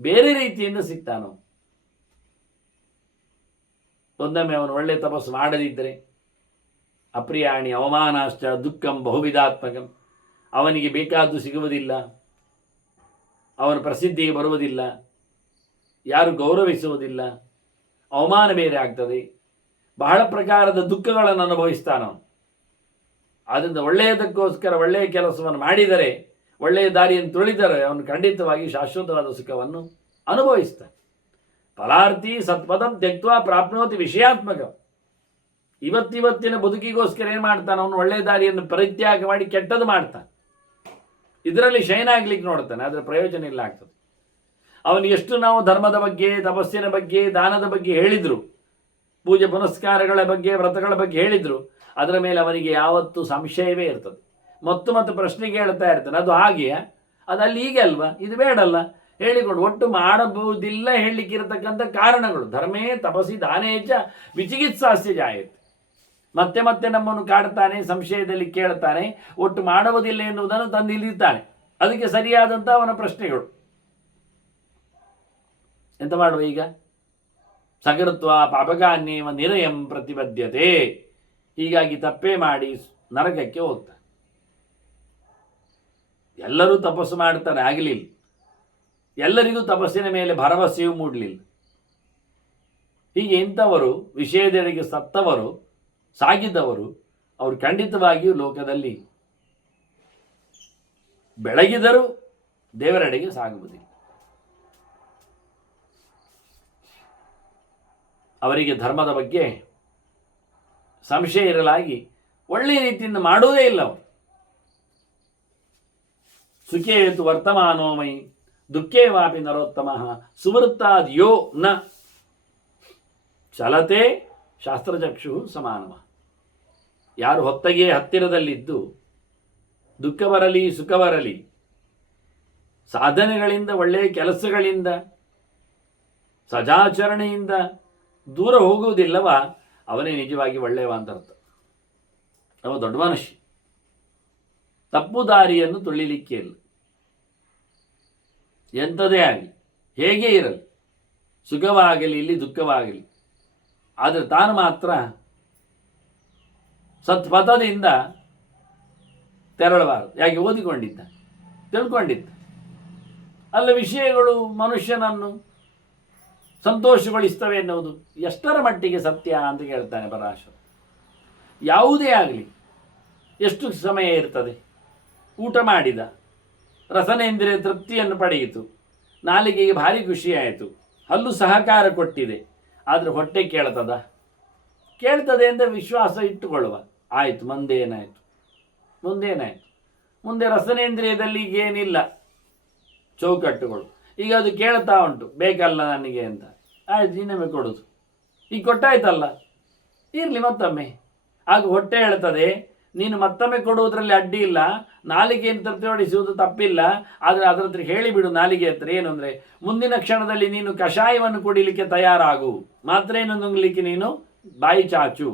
ಬೇರೆ ರೀತಿಯಿಂದ ಸಿಗ್ತಾನು. ಒಂದೊಮ್ಮೆ ಅವನು ಒಳ್ಳೆಯ ತಪಸ್ಸು ಮಾಡದಿದ್ದರೆ ಅಪ್ರಿಯಾಣಿ ಅವಮಾನಾಶ್ಚ ದುಃಖಂ ಬಹುವಿಧಾತ್ಮಕಂ, ಅವನಿಗೆ ಬೇಕಾದ್ದು ಸಿಗುವುದಿಲ್ಲ, ಅವನ ಪ್ರಸಿದ್ಧಿಗೆ ಬರುವುದಿಲ್ಲ, ಯಾರು ಗೌರವಿಸುವುದಿಲ್ಲ, ಅವಮಾನ ಬೇರೆ ಆಗ್ತದೆ, ಬಹಳ ಪ್ರಕಾರದ ದುಃಖಗಳನ್ನು ಅನುಭವಿಸ್ತಾನವನು. ಆದ್ದರಿಂದ ಒಳ್ಳೆಯದಕ್ಕೋಸ್ಕರ ಒಳ್ಳೆಯ ಕೆಲಸವನ್ನು ಮಾಡಿದರೆ, ಒಳ್ಳೆಯ ದಾರಿಯನ್ನು ತುಳಿದರೆ ಅವನು ಖಂಡಿತವಾಗಿ ಶಾಶ್ವತವಾದ ಸುಖವನ್ನು ಅನುಭವಿಸ್ತಾನೆ. ಫಲಾರ್ಥಿ ಸತ್ಪದಂ ತ್ಯಕ್ತ್ವಾ ಪ್ರಾಪ್ನೋತಿ ವಿಷಯಾತ್ಮಕ. ಇವತ್ತಿನ ಬದುಕಿಗೋಸ್ಕರ ಏನು ಮಾಡ್ತಾನೆ ಅವನು? ಒಳ್ಳೆಯ ದಾರಿಯನ್ನು ಪರಿತ್ಯಾಗ ಮಾಡಿ ಕೆಟ್ಟದ್ದು ಮಾಡ್ತಾನೆ. ಇದರಲ್ಲಿ ಶೈನ್ ಆಗ್ಲಿಕ್ಕೆ ನೋಡ್ತಾನೆ, ಆದರೆ ಪ್ರಯೋಜನ ಇಲ್ಲ ಆಗ್ತದೆ. ಅವನು ಎಷ್ಟು ನಾವು ಧರ್ಮದ ಬಗ್ಗೆ, ತಪಸ್ಸಿನ ಬಗ್ಗೆ, ದಾನದ ಬಗ್ಗೆ ಹೇಳಿದ್ರು, ಪೂಜೆ ಪುನಸ್ಕಾರಗಳ ಬಗ್ಗೆ, ವ್ರತಗಳ ಬಗ್ಗೆ ಹೇಳಿದ್ರು, ಅದರ ಮೇಲೆ ಅವನಿಗೆ ಯಾವತ್ತೂ ಸಂಶಯವೇ ಇರ್ತದೆ. ಮತ್ತು ಪ್ರಶ್ನೆಗೆ ಹೇಳ್ತಾ ಇರ್ತಾನೆ, ಅದು ಹಾಗೆಯಾ, ಅದು ಅಲ್ಲಿ ಹೀಗೆ ಅಲ್ವಾ, ಇದು ಬೇಡಲ್ಲ ಹೇಳಿಕೊಂಡು ಒಟ್ಟು ಮಾಡಬಹುದಿಲ್ಲ ಹೇಳಲಿಕ್ಕಿರತಕ್ಕಂಥ ಕಾರಣಗಳು. ಧರ್ಮೇ ತಪಸ್ಸಿ ದಾನೇಚ ವಿಚಿಕಿತ್ಸಾಸ್ಯ ಜಾಯತೆ. ಮತ್ತೆ ನಮ್ಮನ್ನು ಕಾಡ್ತಾನೆ, ಸಂಶಯದಲ್ಲಿ ಕೇಳ್ತಾನೆ, ಒಟ್ಟು ಮಾಡುವುದಿಲ್ಲ ಎನ್ನುವುದನ್ನು ತಂದು ಇಲ್ಲಿರ್ತಾನೆ. ಅದಕ್ಕೆ ಸರಿಯಾದಂಥ ಅವನ ಪ್ರಶ್ನೆಗಳು. ಎಂತ ಮಾಡುವ ಈಗ? ಸಕೃತ್ವ ಪಾಪಗಾನ್ಯೇವ ನಿರಯಂ ಪ್ರತಿಬದ್ಧತೆ. ಹೀಗಾಗಿ ತಪ್ಪೇ ಮಾಡಿ ನರಕಕ್ಕೆ ಹೋಗ್ತಾನೆ. ಎಲ್ಲರೂ ತಪಸ್ಸು ಮಾಡ್ತಾರೆ, ಆಗಲಿಲ್ಲ. ಎಲ್ಲರಿಗೂ ತಪಸ್ಸಿನ ಮೇಲೆ ಭರವಸೆಯೂ ಮೂಡಲಿಲ್ಲ. ಹೀಗೆ ಇಂಥವರು, ವಿಷಯದೆಡೆಗೆ ಸತ್ತವರು, ಸಾಗಿದವರು, ಅವರು ಖಂಡಿತವಾಗಿಯೂ ಲೋಕದಲ್ಲಿ ಬೆಳಗಿದರೂ ದೇವರೆಡೆಗೆ ಸಾಗುವುದಿಲ್ಲ. ಅವರಿಗೆ ಧರ್ಮದ ಬಗ್ಗೆ ಸಂಶಯ ಇರಲಾಗಿ ಒಳ್ಳೆಯ ರೀತಿಯಿಂದ ಮಾಡುವುದೇ ಇಲ್ಲ ಅವರು. ಸುಖೇತು ವರ್ತಮಾನೋಮಯಿ ದುಃಖೇ ವಾಪಿ ನರೋತ್ತಮ ಸುವೃತ್ತಾದ್ಯೋ ನ ಚಲತೆ ಶಾಸ್ತ್ರಚಕ್ಷು ಸಮಾನವ. ಯಾರು ಹೊತ್ತಗೆ ಹತ್ತಿರದಲ್ಲಿದ್ದು ದುಃಖ ಬರಲಿ ಸುಖ ಬರಲಿ ಸಾಧನೆಗಳಿಂದ, ಒಳ್ಳೆಯ ಕೆಲಸಗಳಿಂದ, ಸದಾಚರಣೆಯಿಂದ ದೂರ ಹೋಗುವುದಿಲ್ಲವ, ಅವನೇ ನಿಜವಾಗಿ ಒಳ್ಳೆಯವ ಅಂತ ಅರ್ಥ. ಅವ ದೊಡ್ಡ ಮನುಷ್ಯ. ತಪ್ಪು ದಾರಿಯನ್ನು ತುಳಿಲಿಕ್ಕೆ ಇಲ್ಲ. ಎಂಥದೇ ಆಗಲಿ, ಹೇಗೆ ಇರಲಿ, ಸುಖವಾಗಲಿ ಇಲ್ಲಿ ದುಃಖವಾಗಲಿ, ಆದರೆ ತಾನು ಮಾತ್ರ ಸತ್ಪಥದಿಂದ ತೆರಳಬಾರದು. ಯಾಕೆ? ಓದಿಕೊಂಡಿದ್ದ, ತಿಳ್ಕೊಂಡಿದ್ದ. ಅಲ್ಲ, ವಿಷಯಗಳು ಮನುಷ್ಯನನ್ನು ಸಂತೋಷಗೊಳಿಸ್ತವೆ ಎನ್ನುವುದು ಎಷ್ಟರ ಮಟ್ಟಿಗೆ ಸತ್ಯ ಅಂತ ಕೇಳ್ತಾನೆ ಪರಾಶರ. ಯಾವುದೇ ಆಗಲಿ, ಎಷ್ಟು ಸಮಯ ಇರ್ತದೆ? ಊಟ ಮಾಡಿದ, ರಸನೇಂದ್ರಿಯ ತೃಪ್ತಿಯನ್ನು ಪಡೆಯಿತು, ನಾಲಿಗೆಗೆ ಭಾರಿ ಖುಷಿಯಾಯಿತು, ಹಲ್ಲು ಸಹಕಾರ ಕೊಟ್ಟಿದೆ, ಆದರೆ ಹೊಟ್ಟೆ ಕೇಳ್ತದ? ಕೇಳ್ತದೆ ಅಂತ ವಿಶ್ವಾಸ ಇಟ್ಟುಕೊಳ್ಳುವ. ಆಯಿತು, ಮುಂದೇನಾಯಿತು? ಮುಂದೆ ರಸನೇಂದ್ರಿಯದಲ್ಲಿ ಏನಿಲ್ಲ ಚೌಕಟ್ಟುಗಳು. ಈಗ ಅದು ಕೇಳ್ತಾ ಉಂಟು, ಬೇಕಲ್ಲ ನನಗೆ ಅಂತ. ಆಯ್ತು, ಇನ್ನೊಮ್ಮೆ ಕೊಡೋದು. ಈಗ ಕೊಟ್ಟಾಯ್ತಲ್ಲ, ಇರಲಿ ಮತ್ತೊಮ್ಮೆ. ಆಗ ಹೊಟ್ಟೆ ಹೇಳ್ತದೆ, ನೀನು ಮತ್ತೊಮ್ಮೆ ಕೊಡುವುದರಲ್ಲಿ ಅಡ್ಡಿ ಇಲ್ಲ, ನಾಲಿಗೆಯನ್ನು ತೃಪ್ತಿಪಡಿಸುವುದು ತಪ್ಪಿಲ್ಲ, ಆದರೆ ಅದರ ಹತ್ರ ಹೇಳಿಬಿಡು. ನಾಲಿಗೆ ಹತ್ರ ಏನು ಅಂದರೆ, ಮುಂದಿನ ಕ್ಷಣದಲ್ಲಿ ನೀನು ಕಷಾಯವನ್ನು ಕುಡಿಲಿಕ್ಕೆ ತಯಾರಾಗು, ಮಾತ್ರ ಏನು ನುಂಗ್ಲಿಕ್ಕೆ ನೀನು ಬಾಯಿ ಚಾಚು.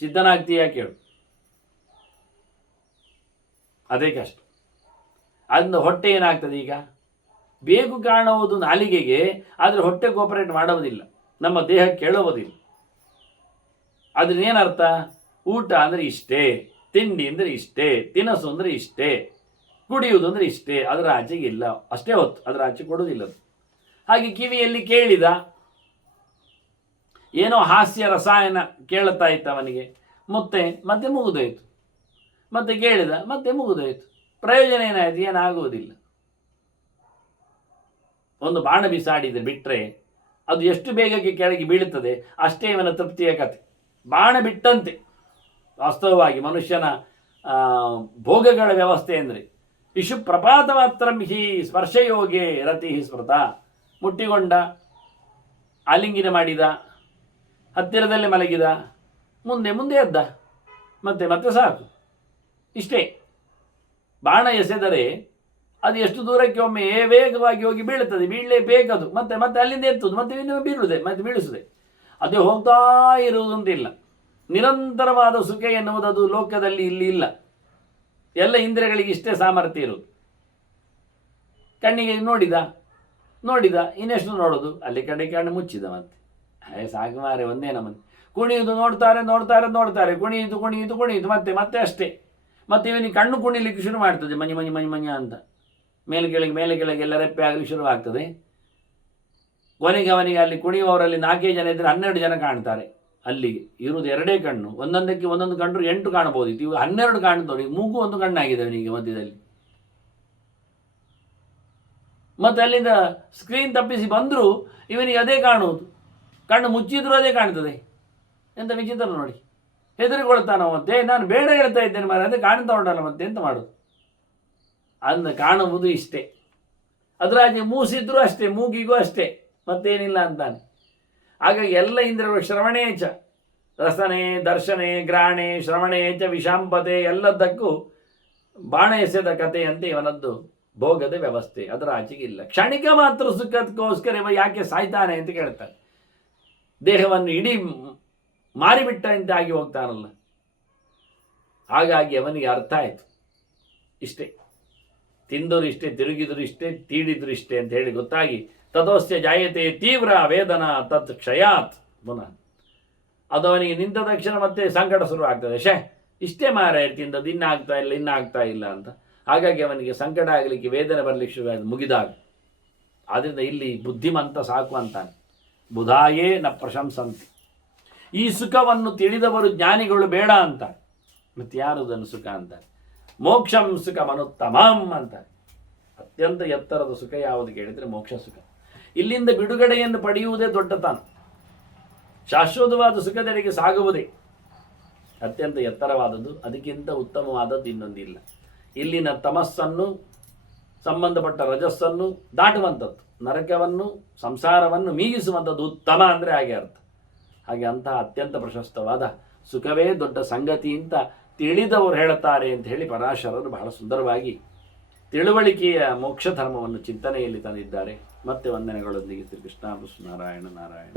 ಸಿದ್ಧನಾಗ್ತೀಯಾ ಕೇಳು. ಅದೇ ಕಷ್ಟ. ಅದರಿಂದ ಹೊಟ್ಟೆ ಏನಾಗ್ತದೆ? ಈಗ ಬೇಕು ಕಾಣುವುದು ನಾಲಿಗೆಗೆ, ಆದರೆ ಹೊಟ್ಟೆ ಕೋಪರೇಟ್ ಮಾಡುವುದಿಲ್ಲ, ನಮ್ಮ ದೇಹ ಕೇಳುವುದಿಲ್ಲ. ಅದ್ರ ಏನರ್ಥ? ಊಟ ಅಂದರೆ ಇಷ್ಟೇ, ತಿಂಡಿ ಅಂದರೆ ಇಷ್ಟೇ, ತಿನಸು ಅಂದರೆ ಇಷ್ಟೇ, ಕುಡಿಯುವುದು ಅಂದರೆ ಇಷ್ಟೇ, ಅದರ ಆಚೆಗೆ ಇಲ್ಲ, ಅಷ್ಟೇ ಹೊತ್ತು, ಅದರ ಆಚೆ ಕೊಡುವುದಿಲ್ಲ. ಹಾಗೆ ಕಿವಿಯಲ್ಲಿ ಕೇಳಿದ ಏನೋ ಹಾಸ್ಯ ರಸಾಯನ ಕೇಳುತ್ತಾ ಇತ್ತು ಅವನಿಗೆ, ಮತ್ತೆ ಮುಗಿದೋಯ್ತು. ಮತ್ತೆ ಕೇಳಿದ, ಮತ್ತೆ ಮುಗಿದೋಯ್ತು. ಪ್ರಯೋಜನ ಏನಾಯಿತು? ಏನಾಗುವುದಿಲ್ಲ. ಒಂದು ಬಾಣ ಬಿಸಾಡಿದರೆ ಬಿಟ್ಟರೆ ಅದು ಎಷ್ಟು ಬೇಗಕ್ಕೆ ಕೆಳಗೆ ಬೀಳುತ್ತದೆ ಅಷ್ಟೇ ಇವನ ತೃಪ್ತಿಯ ಕಥೆ. ಬಾಣ ಬಿಟ್ಟಂತೆ. ವಾಸ್ತವವಾಗಿ ಮನುಷ್ಯನ ಭೋಗಗಳ ವ್ಯವಸ್ಥೆ ಅಂದರೆ ಇಶು ಪ್ರಪಾತ ಮಾತ್ರ ಹಿ ಸ್ಪರ್ಶಯೋಗೆ ರತಿ ಸ್ಮೃತ. ಮುಟ್ಟಿಕೊಂಡ, ಆಲಿಂಗಿನ ಮಾಡಿದ, ಹತ್ತಿರದಲ್ಲೇ ಮಲಗಿದ, ಮುಂದೆ ಎದ್ದ, ಮತ್ತೆ ಮತ್ತೆ ಸಾಕು. ಇಷ್ಟೇ. ಬಾಣ ಎಸೆದರೆ ಅದು ಎಷ್ಟು ದೂರಕ್ಕೆ ಒಮ್ಮೆ ವೇಗವಾಗಿ ಹೋಗಿ ಬೀಳುತ್ತದೆ, ಬೀಳಲೇಬೇಕದು, ಮತ್ತೆ ಮತ್ತೆ ಅಲ್ಲಿಂದ ಎತ್ತುದು, ಮತ್ತೆ ಇನ್ನೊಮ್ಮೆ ಬೀಳುವುದೇ, ಮತ್ತೆ ಬೀಳಿಸುದೆ. ಅದೇ ಹೋಗ್ತಾ ಇರುವುದಂತಿಲ್ಲ. ನಿರಂತರವಾದ ಸುಖ ಎನ್ನುವುದು ಅದು ಲೋಕದಲ್ಲಿ ಇಲ್ಲಿ ಇಲ್ಲ. ಎಲ್ಲ ಇಂದ್ರಿಯಗಳಿಗೆ ಇಷ್ಟೇ ಸಾಮರ್ಥ್ಯ ಇರುವುದು. ಕಣ್ಣಿಗೆ ನೋಡಿದ ಇನ್ನೆಷ್ಟು ನೋಡೋದು, ಅಲ್ಲಿ ಕಣ್ಣು ಮುಚ್ಚಿದ, ಮತ್ತೆ ಸಾಕು ಮಾರೆ ಒಂದೇ ನಮ್ಮನೆ. ಕುಣಿಯುವುದು ನೋಡ್ತಾರೆ, ಕುಣಿಯುವುದು ಮತ್ತೆ ಮತ್ತೆ ಅಷ್ಟೇ. ಮತ್ತೆ ಇವನಿಗೆ ಕಣ್ಣು ಕುಣಿಲಿಕ್ಕೆ ಶುರು ಮಾಡ್ತದೆ, ಮഞ്ഞ ಅಂತ ಮೇಲೆ ಕೆಳಗೆ ಎಲ್ಲ ರೆಪ್ಪೆ ಆಗಲಿ ಶುರುವಾಗ್ತದೆ. ಕೊನೆಗೆ ಅವನಿಗೆ ಅಲ್ಲಿ ಕುಣಿಯುವವರಲ್ಲಿ 4 ಜನ ಇದ್ದರೆ 12 ಜನ ಕಾಣ್ತಾರೆ. ಅಲ್ಲಿಗೆ ಇರುವುದು 2 ಕಣ್ಣು, ಒಂದೊಂದಕ್ಕೆ ಒಂದೊಂದು ಕಂಡ್ರು 8 ಕಾಣಬಹುದಿತ್ತು, ಇವು 12 ಕಾಣ್ತವೆ. ಮೂಗು ಒಂದು ಕಣ್ಣಾಗಿದೆ ಅವನಿಗೆ ಮಧ್ಯದಲ್ಲಿ. ಮತ್ತೆ ಅಲ್ಲಿಂದ ಸ್ಕ್ರೀನ್ ತಪ್ಪಿಸಿ ಬಂದರೂ ಇವನಿಗೆ ಅದೇ ಕಾಣುವುದು, ಕಣ್ಣು ಮುಚ್ಚಿದ್ರೂ ಅದೇ ಕಾಣ್ತದೆ. ಎಂತ ವಿಚಿತ್ರ ನೋಡಿ. ಹೆದರಿಕೊಳ್ತಾನ ಮತ್ತೆ, ನಾನು ಬೇಡ ಹೇಳ್ತಾ ಇದ್ದೇನೆ ಮಾರೆ, ಅದೇ ಕಾಣ್ತಾ ಉಂಟಲ್ಲ, ಮತ್ತೆ ಎಂತ ಮಾಡೋದು. ಅಂದ ಕಾಣುವುದು ಇಷ್ಟೇ. ಅದರಾಚೆ ಮೂಸಿದ್ರೂ ಅಷ್ಟೇ, ಮೂಗಿಗೂ ಅಷ್ಟೇ, ಮತ್ತೇನಿಲ್ಲ ಅಂತಾನೆ. ಹಾಗಾಗಿ ಎಲ್ಲ ಇಂದ್ರಿಯಗಳು ಶ್ರವಣೇಚ ರಸನೆ, ದರ್ಶನೆ, ಗ್ರಹಣೆ, ಶ್ರವಣೇಚ ವಿಷಾಂಪತೆ, ಎಲ್ಲದಕ್ಕೂ ಬಾಣ ಎಸೆದ ಕಥೆಯಂತೆ ಇವನದ್ದು ಭೋಗದ ವ್ಯವಸ್ಥೆ. ಅದರ ಆಚೆಗಿಲ್ಲ. ಕ್ಷಣಿಕ ಮಾತ್ರ ಸುಖಕ್ಕೋಸ್ಕರ ಇವ ಯಾಕೆ ಸಾಯ್ತಾನೆ ಅಂತ ಕೇಳ್ತಾನೆ. ದೇಹವನ್ನು ಇಡೀ ಮಾರಿಬಿಟ್ಟಂತೆ ಆಗಿ ಹೋಗ್ತಾನಲ್ಲ. ಹಾಗಾಗಿ ಅವನಿಗೆ ಅರ್ಥ ಆಯಿತು, ಇಷ್ಟೇ, ತಿಂದರು ಇಷ್ಟೇ, ತಿರುಗಿದ್ರು ಇಷ್ಟೇ, ತೀಡಿದ್ರು ಇಷ್ಟೇ ಅಂತ ಹೇಳಿ ಗೊತ್ತಾಗಿ, ತದೋಸ್ಯ ಜಾಯತೆ ತೀವ್ರ ವೇದನ ತತ್ ಕ್ಷಯಾತ್. ಪುನಃ ಅದು ಅವನಿಗೆ ನಿಂತ ತಕ್ಷಣ ಮತ್ತೆ ಸಂಕಟ ಶುರು ಆಗ್ತದೆ. ಇಷ್ಟೇ ಮಾರ ತಿಂದದ್ದು, ಇನ್ನಾಗ್ತಾ ಇಲ್ಲ ಅಂತ. ಹಾಗಾಗಿ ಅವನಿಗೆ ಸಂಕಟ ಆಗಲಿಕ್ಕೆ, ವೇದನೆ ಬರಲಿಕ್ಕೆ ಶುರು ಮುಗಿದಾಗ. ಆದ್ದರಿಂದ ಇಲ್ಲಿ ಬುದ್ಧಿಮಂತ ಸಾಕು ಅಂತಾನೆ. ಬುಧಾಯೇ ನ ಪ್ರಶಂಸಂತಿ. ಈ ಸುಖವನ್ನು ತಿಳಿದವರು ಜ್ಞಾನಿಗಳು ಬೇಡ ಅಂತಾರೆ. ಮತ್ತೆ ಯಾರದನ್ನು ಸುಖ ಅಂತಾರೆ? ಮೋಕ್ಷಂ ಸುಖ ಮನುತ್ತಮಂ ಅಂತಾರೆ. ಅತ್ಯಂತ ಎತ್ತರದ ಸುಖ ಯಾವುದು ಕೇಳಿದರೆ ಮೋಕ್ಷ ಸುಖ. ಇಲ್ಲಿಂದ ಬಿಡುಗಡೆಯನ್ನು ಪಡೆಯುವುದೇ ದೊಡ್ಡತನ. ಶಾಶ್ವತವಾದ ಸುಖದೆಡೆಗೆ ಸಾಗುವುದೇ ಅತ್ಯಂತ ಎತ್ತರವಾದದ್ದು. ಅದಕ್ಕಿಂತ ಉತ್ತಮವಾದದ್ದು ಇನ್ನೊಂದಿಲ್ಲ. ಇಲ್ಲಿನ ತಮಸ್ಸನ್ನು, ಸಂಬಂಧಪಟ್ಟ ರಜಸ್ಸನ್ನು ದಾಟುವಂಥದ್ದು, ನರಕವನ್ನು, ಸಂಸಾರವನ್ನು ಮೀಗಿಸುವಂಥದ್ದು ಉತ್ತಮ ಅಂದರೆ ಹಾಗೆ ಅರ್ಥ. ಹಾಗೆ ಅಂತಹ ಅತ್ಯಂತ ಪ್ರಶಸ್ತವಾದ ಸುಖವೇ ದೊಡ್ಡ ಸಂಗತಿ ಅಂತ ತಿಳಿದವರು ಹೇಳುತ್ತಾರೆ ಅಂತ ಹೇಳಿ ಪರಾಶರರು ಬಹಳ ಸುಂದರವಾಗಿ ತಿಳುವಳಿಕೆಯ ಮೋಕ್ಷ ಧರ್ಮವನ್ನು ಚಿಂತನೆಯಲ್ಲಿ ತಂದಿದ್ದಾರೆ. ಮತ್ತೆ ವಂದನೆಗಳೊಂದಿಗೆ ಶ್ರೀ ಕೃಷ್ಣ ನಾರಾಯಣ ನಾರಾಯಣ.